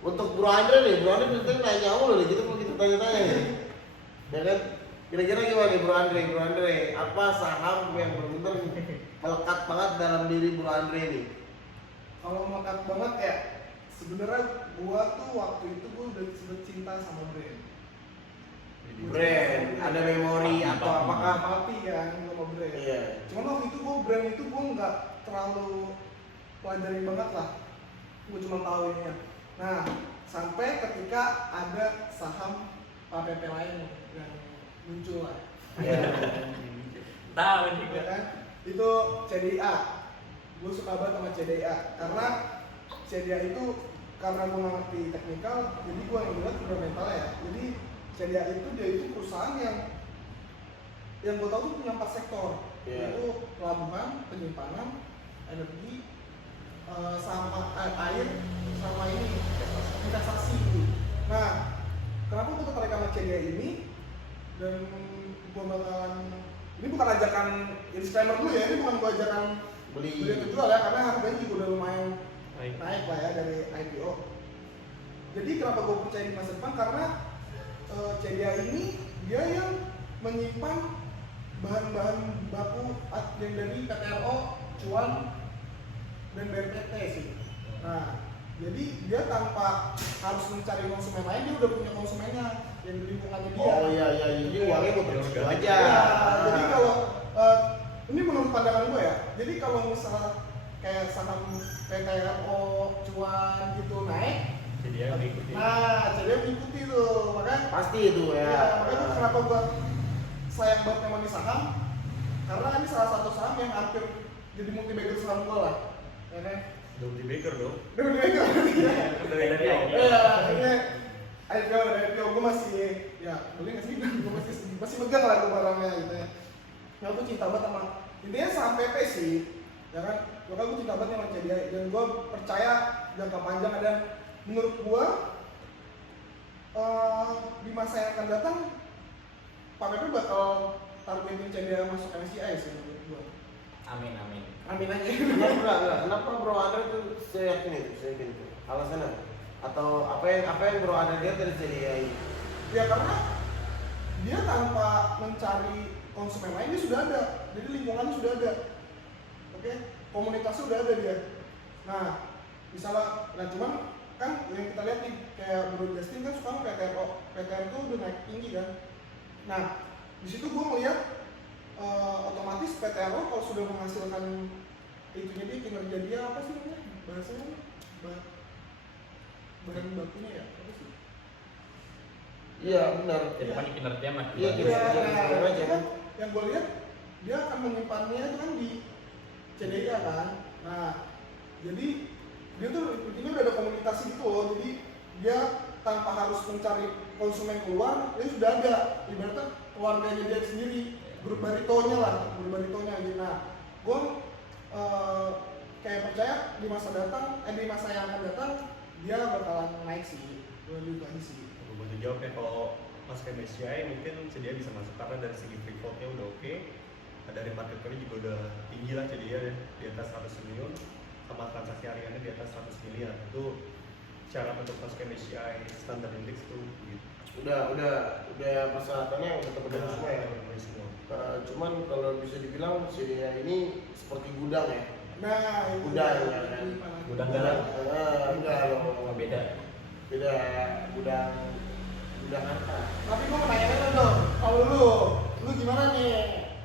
Untuk Bro Andre betul nanya mulu nih, kita mau kita tanya-tanya nih. Ya kan? Kira-kira gimana nih Bro Andre? Apa saham yang benar-benar melekat banget dalam diri Bro Andre ini? Kalau melekat banget ya, sebenarnya gua tuh waktu itu gua udah sempet cinta sama brand. Brand, ada memori atau apakah? Mati kan sama brand. Iya. Cuman waktu itu gua brand itu gua nggak terlalu pelajarin banget lah. Gua cuma tahu ini. Nah, sampai ketika ada saham PPP lain yang muncul lah. Iya. Tahu Ya juga. kan? Itu CDA. Gue suka banget sama CDA karena CDA itu karena gue nggak ngerti teknikal, jadi gue yang lihat fundamentalnya ya. Jadi CDA itu dia itu perusahaan yang gue tahu tuh punya 4 sektor, yaitu pelabuhan, penyimpanan, energi, sama air, sama ini investasi. Nah, kenapa gue tertarik sama CDA ini? Dan gue bakalan, ini bukan ajakan disclaimer dulu ya, ini bukan gue ajakan beli atau jual ya, karena harganya juga udah lumayan naik lah ya dari IPO. Jadi kenapa gue percaya di masa depan? Karena CDA ini dia yang menyimpan bahan-bahan baku yang dari PTRO, cuan, dan BNPT sih. Nah, jadi dia tanpa harus mencari konsumen lain, dia udah punya konsumennya yang di lingkungannya dia. Oh iya, jadi uangnya buat terus aja. Ya, jadi kalau ini menurut pandangan gue ya, jadi kalau misalnya kayak saham PTRO, cuan gitu naik, Jadi dia ngikutin. nah jadi mengikuti tuh, makanya Pasti itu ya. ya, makanya kenapa gue sayang banget sama di saham, karena ini salah satu saham yang hampir jadi multi bagger saham gue lah, ya kan? Udah multi baker dong. Udah multi bagger. Dari IPO. Iya, ini IPO gue masih ya beli nggak sih? Gue masih megang lah gue barangnya gitu ya. Nah, gue cinta banget sama intinya saham PP sih, ya kan? Makanya gue cinta banget sama CDI dan gue percaya jangka panjang dan menurut gue di masa yang akan datang Pak PP bakal targetin CDI masuk MSCI sih menurut gue. Amin amin. Amin aja. Kenapa Bro Andre tuh seyakin itu? Alasannya? Atau apa yang Bro Andre lihat dari CDI? Ya karena dia tanpa mencari konsumen lain dia sudah ada, jadi lingkungannya sudah ada, oke, komunitasnya sudah ada dia. Nah, misalnya, cuman kan yang kita lihat nih kayak Bro Justin kan sekarang PTN tuh udah naik tinggi kan. Nah di situ gue melihat otomatis PTN kalau sudah menghasilkan itunya dia, kinerja dia apa sih namanya bahasanya, bahan bakunya ya apa sih? Iya benar. Jadi kan kinerja makin Iya, bagus. kinerja. Nah, itu kan yang gue lihat dia akan menyimpannya itu kan di CDIA kan. Nah, jadi dia tuh ini udah ada komunikasi gitu loh. Jadi dia tanpa harus mencari konsumen keluar, dia sudah ada ibaratnya keluarganya dia sendiri, grup baritonya lah, grup baritonya gitu. Nah, gue kayak percaya di masa yang akan datang dia bakalan naik sih. Gue gitu aja sih. Gue bantu jawab ya, kalau pas ke MSCI mungkin Cedia bisa masuk karena dari segi free floatnya udah oke. Dari market value juga udah tinggi lah Cedia ya, di atas 100 triliun, sama transaksi hariannya di atas 100 miliar. Itu syarat untuk masuk ke MSCI standar index tuh gitu. Udah persyaratannya udah terpenuhi semua ya. Semua. Cuman kalau bisa dibilang CDA ini seperti gudang ya. Nah, itu Gudang dia. ya kan. Gudang garam. Enggak loh. Oh, beda. Beda gudang harta. Tapi gue mau nanya lu dong, kalau lu gimana nih?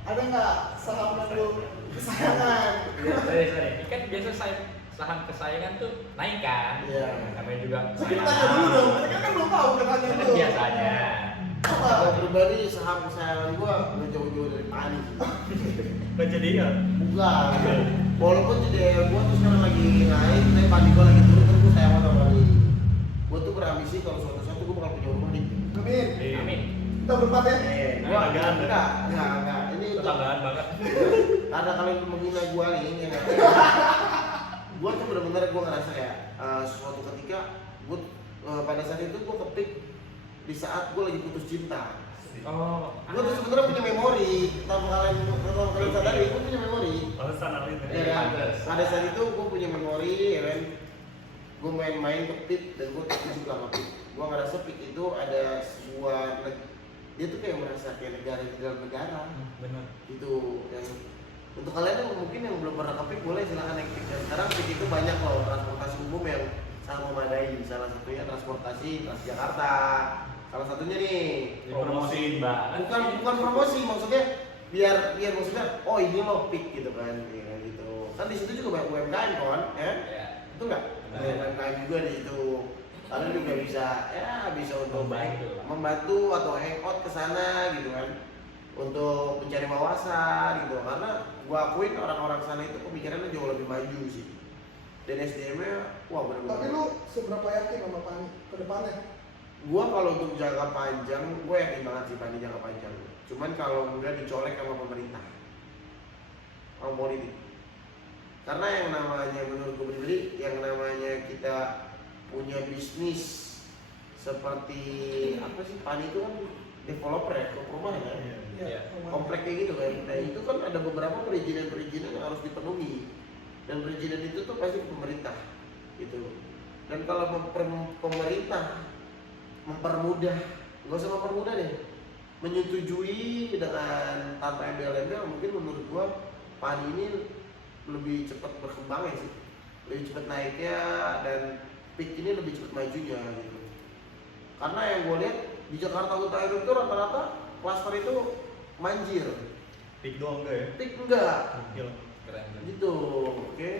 Ada nggak saham yang lu kesayangan? Sorry. Ini kan biasa saham kesayangan tuh naik kan? Iya. Namanya juga Tapi tanya dulu dong, mereka kan belum tahu kan tanya Kan dulu. biasanya. Apa? Kalau pribadi saham kesayangan gua nggak jauh-jauh dari Pani sih. Kan Cedia. Bukan. Walaupun CDA gua tuh sekarang lagi naik, tapi Pani gua lagi turun, terus gua sayang sama Pani. Gua tuh berambisi kalau suatu saat gua bakal punya rumah nih. Amin. Amin. Kita berempat ya. Gua Tetanggaan. enggak. Ini untuk Tetanggaan banget. karena kalian menghina gua nih, ya nggak? Gua tuh benar-benar gua ngerasa ya suatu ketika gua pada saat itu gua kepik di saat gua lagi putus cinta. Oh. Gua tuh sebenarnya punya memori, tanpa kalian sadari, gua punya memori. Alasan Alin Ya kan? Pada saat itu gua punya memori, ya kan? Gua main-main ke PIK dan gua tertuju sama PIK. Gua ngerasa PIK itu ada sebuah dia tuh kayak merasa kayak negara di dalam negara. Benar. Itu yang untuk kalian yang mungkin yang belum pernah ke PIK boleh silakan naik PIK. Dan sekarang PIK itu banyak loh transportasi umum yang sangat memadai. Salah satunya transportasi Transjakarta. Salah satunya nih Promosi banget. bukan promosi, maksudnya biar maksudnya oh ini loh PIK gitu kan, ya, gitu. Kan di situ juga banyak UMKM kan, ya? Ya. Itu enggak? Benar. UMKM juga di situ. Kalian juga bisa untuk Membantu. atau hangout ke sana gitu kan. Untuk mencari wawasan gitu. Karena gua akuin orang-orang sana itu pemikirannya jauh lebih maju sih. Dan SDM-nya wah benar-benar. Tapi lu seberapa yakin sama Pani ke depannya? Gua kalau untuk jangka panjang, gue yakin banget sih Pani jangka panjang. Cuman kalau udah dicolek sama pemerintah, sama politik. Karena yang namanya menurut gue pribadi, yang namanya kita punya bisnis seperti apa sih, Pani itu kan developer ya, ke perumahan ya. Iya. Komplek kayak gitu kan. Nah itu kan ada beberapa perizinan yang harus dipenuhi. Dan perizinan itu tuh pasti ke pemerintah gitu. Dan kalau pemerintah mempermudah, nggak usah mempermudah deh, menyetujui dengan tanpa embel-embel, mungkin menurut gua Pani ini lebih cepat berkembangnya sih, lebih cepat naiknya, dan PIK ini lebih cepat majunya gitu. Karena yang gua lihat di Jakarta Utara itu rata-rata klaster itu manjir, PIK doang enggak ya? PIK enggak, Gila. Keren. gitu. Oke,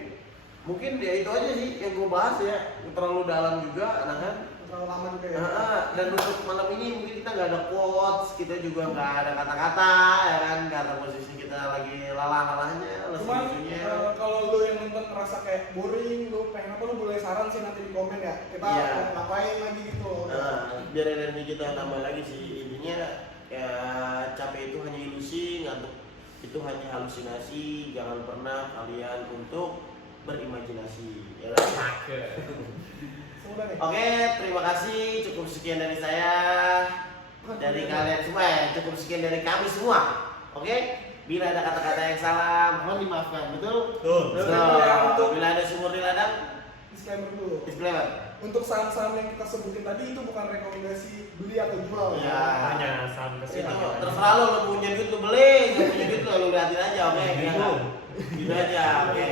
mungkin ya itu aja sih yang gua bahas ya, terlalu dalam juga, nah kan. Terlalu lama juga ya. Dan untuk malam ini mungkin kita nggak ada quotes, kita juga nggak ada kata-kata, ya kan, karena posisi kita lagi lelah-lelahnya, Cuman lesu-lesunya. kalau lu yang nonton ngerasa kayak boring, lu pengen apa, lu boleh saran sih nanti di komen ya. Kita Iya. mau ngapain lagi gitu loh. Biar energi kita tambah lagi sih, intinya ya capek itu hanya ilusi, ngantuk itu hanya halusinasi. Jangan pernah kalian untuk berimajinasi, ya kan? Semudah nih. Oke, terima kasih. Cukup sekian dari saya, dari kalian semua ya. Cukup sekian dari kami semua. Oke, bila ada kata-kata yang salah, mohon dimaafkan. Betul? Tuh. So, bila ada sumur di ladang, Disclaimer dulu. disclaimer. Untuk saham-saham yang kita sebutin tadi itu bukan rekomendasi beli atau jual. Iya. Hanya saham Itu kesini aja. terserah lo punya duit lo beli, nggak punya duit lo liatin aja, oke? Gitu aja, oke.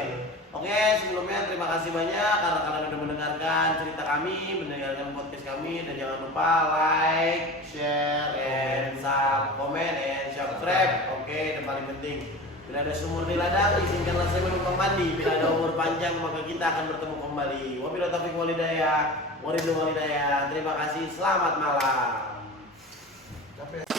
Oke, Oke, sebelumnya terima kasih banyak karena kalian sudah mendengarkan cerita kami, mendengarkan podcast kami, dan jangan lupa like, share, and comment, and subscribe. Oke, dan paling penting, bila ada sumur di ladang, izinkanlah saya menumpang mandi. Bila ada umur panjang, maka kita akan bertemu kembali. Wabillahi taufiq wal hidayah. Terima kasih, selamat malam. Capek.